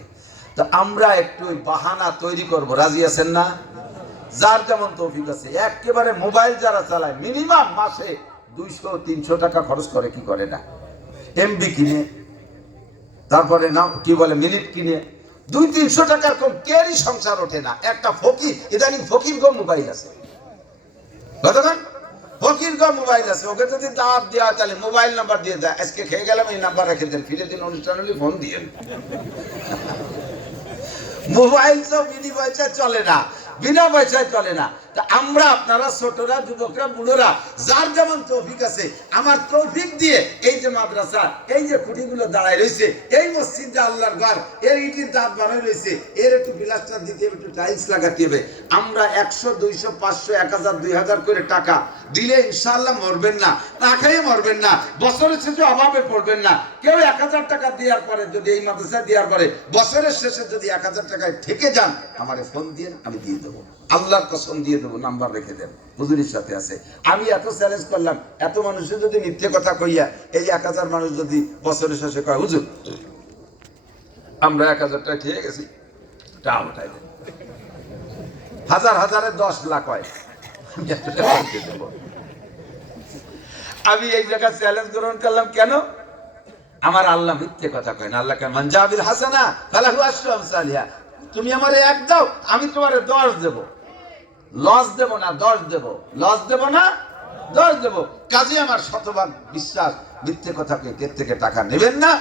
তো আমরা একটু বাহানা তৈরি করব, রাজি আছেন না? যার যেমন তৌফিক আছে। একেবারে মোবাইল যারা চালায়, মিনিমাম মাসে 200-300 টাকা খরচ করে, কি করে না? এমবি কিনে, তারপরে না কি বলে মিনিট কিনে, 200-300 টাকার কম কেরই সংসার ওঠে না। একটা ফকির, ইদানিং ফকির গো মোবাইল আছে, কতক্ষণ ফকির গো মোবাইল আছে, ওকে যদি দাঁত দেওয়া তাহলে মোবাইল নাম্বার দিয়ে দেয়, আজকে খেয়ে গেলাম, এই নাম্বার রেখে দেন, ফিরে দিন, অনুষ্ঠান হলে ফোন দিয়ে। মোবাইল তো বিনি পয়সায় চলে না, বিনা পয়সায় চলে না। তা আমরা, আপনারা ছোটরা, যুবকরা, বুড়োরা, যার যেমন তৌফিক আছে, আমার তৌফিক দিয়ে এই যে মাদ্রাসা, এই যে খুঁটিগুলো দাঁড়ায় রয়েছে, এই মসজিদ যে আল্লাহর ঘর, এর ইটির দাঁত বানায় রয়েছে, এর একটু প্লাস্টার দিতে হবে, একটু টাইলস লাগাতে হবে। আমরা 100, 200, 500, 1000, 2000 করে টাকা দিলে ইনশাআল্লাহ মরবেন না, না খেয়ে মরবেন না, বছরের শেষে অভাবে পড়বেন না। কেউ 1000 টাকা দেওয়ার পরে, যদি এই মাদ্রাসা দেওয়ার পরে বছরের শেষে যদি 1000 টাকায় থেকে যান, আমারে ফোন দিয়ে আমি দিয়ে দেবো, আল্লাহর কসম দিয়ে দেবো, নাম্বার রেখে দেন, হুজুরের সাথে আছে। আমি এত চ্যালেঞ্জ করলাম, এত মানুষের যদি মিথ্যে কথা কইয়া এই 1000 মানুষ যদি বছরের শেষে কয়, হুজুর আমরা 1000 টাকা খেয়ে গেছি, টা উঠাই দেন, হাজার হাজারে 10 লাখ হয়, আমি এত টাকা দিয়ে দেবো। আমি এই জায়গায় চ্যালেঞ্জ গ্রহণ করলাম, কেন? আমার আল্লাহ মিথ্যে কথা কয় না। আল্লাহ মান জাবিল হাসানা ফালাহু আশরু আমসালিহা। তুমি আমারে 1 দাও, আমি তোমারে 10 দেব। লস দেব না, 10 দেব, লস দেব না, 10 দেব। কাজে আমার শতভাগ বিশ্বাস, মিথ্যে কথা কে থেকে টাকা নেবেন না।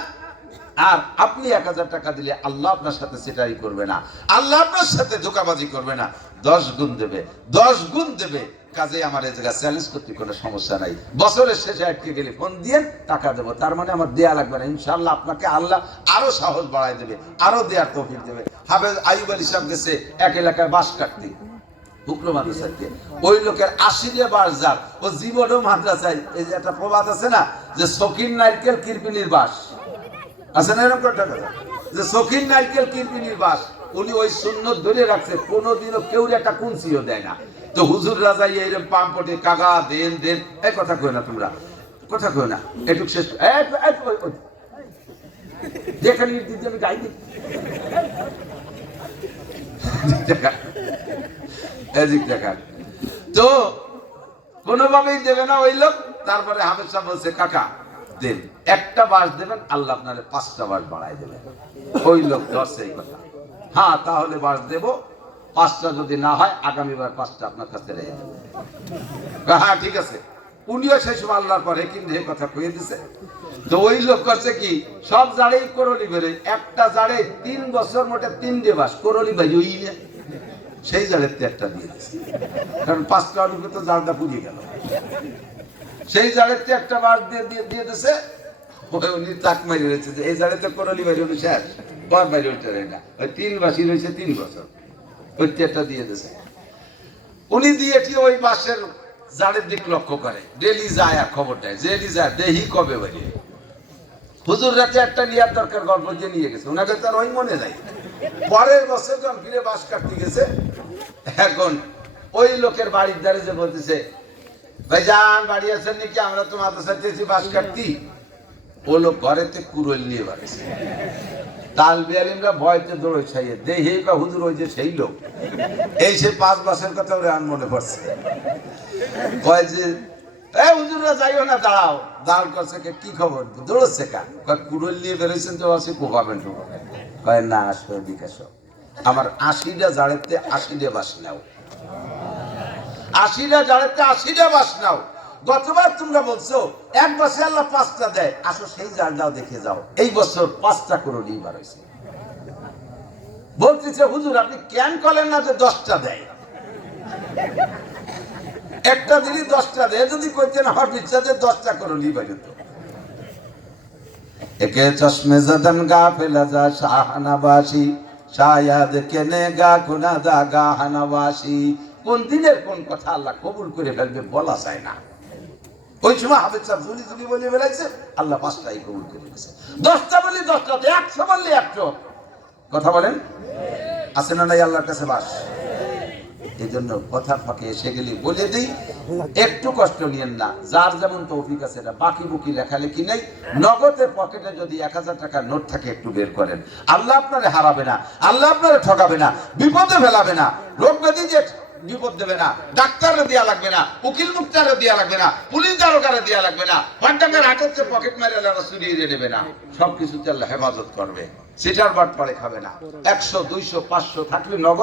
আর আপনি 1000 টাকা দিলে আল্লাহ আপনার সাথে সেটাই করবে না, আল্লাহ আপনার সাথে ধোঁকাবাজি করবে না, 10 গুণ দেবে, 10 গুণ দেবে। কাজে আমার এই জায়গা চ্যালেঞ্জ করতে কোনো সমস্যা নাই। বছরের শেষে আটকে গেলে ফোন দিয়ে টাকা দেবো, তার মানে আমার দেয়া লাগবে না। ইনশাআল্লাহ আপনাকে আল্লাহ আরো সাহস বাড়াই দেবে, আরো দেয়ার তৌফিক দেবে। হাফেজ আইয়ুব আলী সাহেব গেছে এক এলাকায় বাস কাটতে, হুকলো মাদ্রাসাতে। ওই লোকের 80 বাস যার, ও জীবনও মাদ্রাসায়। এই যে একটা প্রবাদ আছে না, যে শৌখিন নারকেল কিরপিনির বাস আছে না, এরকম একটা কথা, যে শৌখিন নারকেল কিরপিনির বাস। উনি ওই সুন্নত ধরে রাখছে, কোনোদিনও কেউ একটা কুঞ্চিও দেয় না। তো হুজুর রাজা এরকম পাম্পটে কাগা দেন দেন, এই কথা কই না, তোমরা কথা কই না, এটুক শেষ যেখানে আমি গাই দিই দেখান, তো কোনোভাবেই দেবে না ওই লোক। তারপরে হাফেজ সাহেব বলছে, কাকা দেন, একটা বাস দেবেন, আল্লাহ আপনার 5টা বাস বাড়াই দেবেন। ওই লোক ধরছে এই কথা, হ্যাঁ তাহলে বাস দেব, 5টা যদি না হয় আগামীবার 5টা আপনার কাছে রেখে দেবো। হ্যাঁ ঠিক আছে। উনিও সেই সময় আল্লাহর পরে কিন্তু এই কথা কয়ে দিছে। তো ওই লোক করছে কি, সব জাড়েই করলি বেরোয়, একটা জাড়ে 3 বছর মোটে 3টে বাস করলি ভাই, ওই সেই জাড়ের একটা দিয়ে দিচ্ছে, কারণ 5টা রূপে তো জালটা পুড়িয়ে গেল। সেই জাড়ের একটা বাস দিয়ে দিছে। উনি তাক মারি রয়েছে যে এই জাড়ে তো করলি ভাই শেষ, পর বাইরে উঠতে পারে না, ওই 3 বাসই রয়েছে 3 বছর, ওই একটা দিয়ে দিছে। উনি দিয়ে কি ওই বাসের জাড়ের দিক লক্ষ্য করে, ডেলি যায় আর খবর দেয়, ডেলি যায়, দেহি কবে বাড়ি। হুজুর রাতে একটা নিয়ার দরকার গল্প দিয়ে নিয়ে গেছে, ওনাকে তার ওই মনে নাই। পরের বছর যখন ফিরে বাস কাটতে গেছে, এখন ওই লোকের বাড়ির দ্বারে যে বলতেছে, ভাই যান বাড়ি আছেন নাকি, আমরা তো মাদ্রাসা চেয়েছি বাস কাটতি। ও লোক ঘরেতে কুরল নিয়ে বাড়িছে তাল বিয়ালিমরা ভয়তে দৌড়ে ছাইয়ে দেহে বা হুজুর ওই যে সেই লোক এই সে 5 মাসের কথা ওরে আন মনে পড়ছে কয় যে এ হুজুররা যাইও না দাঁড়াও দাঁড় করছে কি খবর দৌড়চ্ছে কা কয় কুরল নিয়ে বেরোইছেন তো আছে কোপাবেন তো কয় না আসবে বিকাশ আমার 80টা জাড়েতে 80টা বাস নাও 80টা জাড়েতে 80টা বাস নাও গতবার তোমরা বলছো এক বছর আল্লাহ 5টা দেয় আসো সেই জালটাও দেখে যাও এই বছর 5টা করে নিয়ে বার হয়েছে বলতেছে হুজুর আপনি কেন করেন না যে 10টা দেয় একটা দিনই 10টা দেয় যদি কইতেন আমার বিশ্বাসে 10টা করে নিয়ে বার হতো একে চশমে জদন গাফিল যা শাহনাবাসী শায়াদ কেনে গা গুনাদা গাহনাবাসী কোন দিনের কোন কথা আল্লাহ কবুল করে ফেলবে বলা যায় না ওই সময় হাফেজ সাহেব জুলি জুলি বলে বেড়াইছে আল্লাহ 5টাই কবুল করে দিয়েছে 10টা বলি 10টা 100 বললে 100 কথা বলেন আছে না নাই আল্লাহর কাছে বাস এই জন্য কথা ফাঁকে এসে গেলে বলে দিই একটু কষ্ট নিয়েন না যার যেমন তৌফিক আছে এটা বাকি বুকি লেখালেখি নেই নগদের পকেটে যদি 1000 টাকার নোট থাকে একটু বের করেন আল্লাহ আপনারে হারাবে না আল্লাহ আপনারে ঠকাবে না বিপদে ফেলাবে না রোগ ব্যাধি যে বিপদ দেবে না ডাক্তারে দেয়া লাগবে না উকিল মুক্তারে দেয়া লাগবে না পুলিশ দারোগারে দেয়া লাগবে না ফান্ডাঙ্গের হাতের পকেট মেরে আল্লাহ চুরিয়ে নেবে না সবকিছুতে আল্লাহ হেফাজত করবে সিটার বাট পরে খাবে না 100 200 500 থাকলে নগদ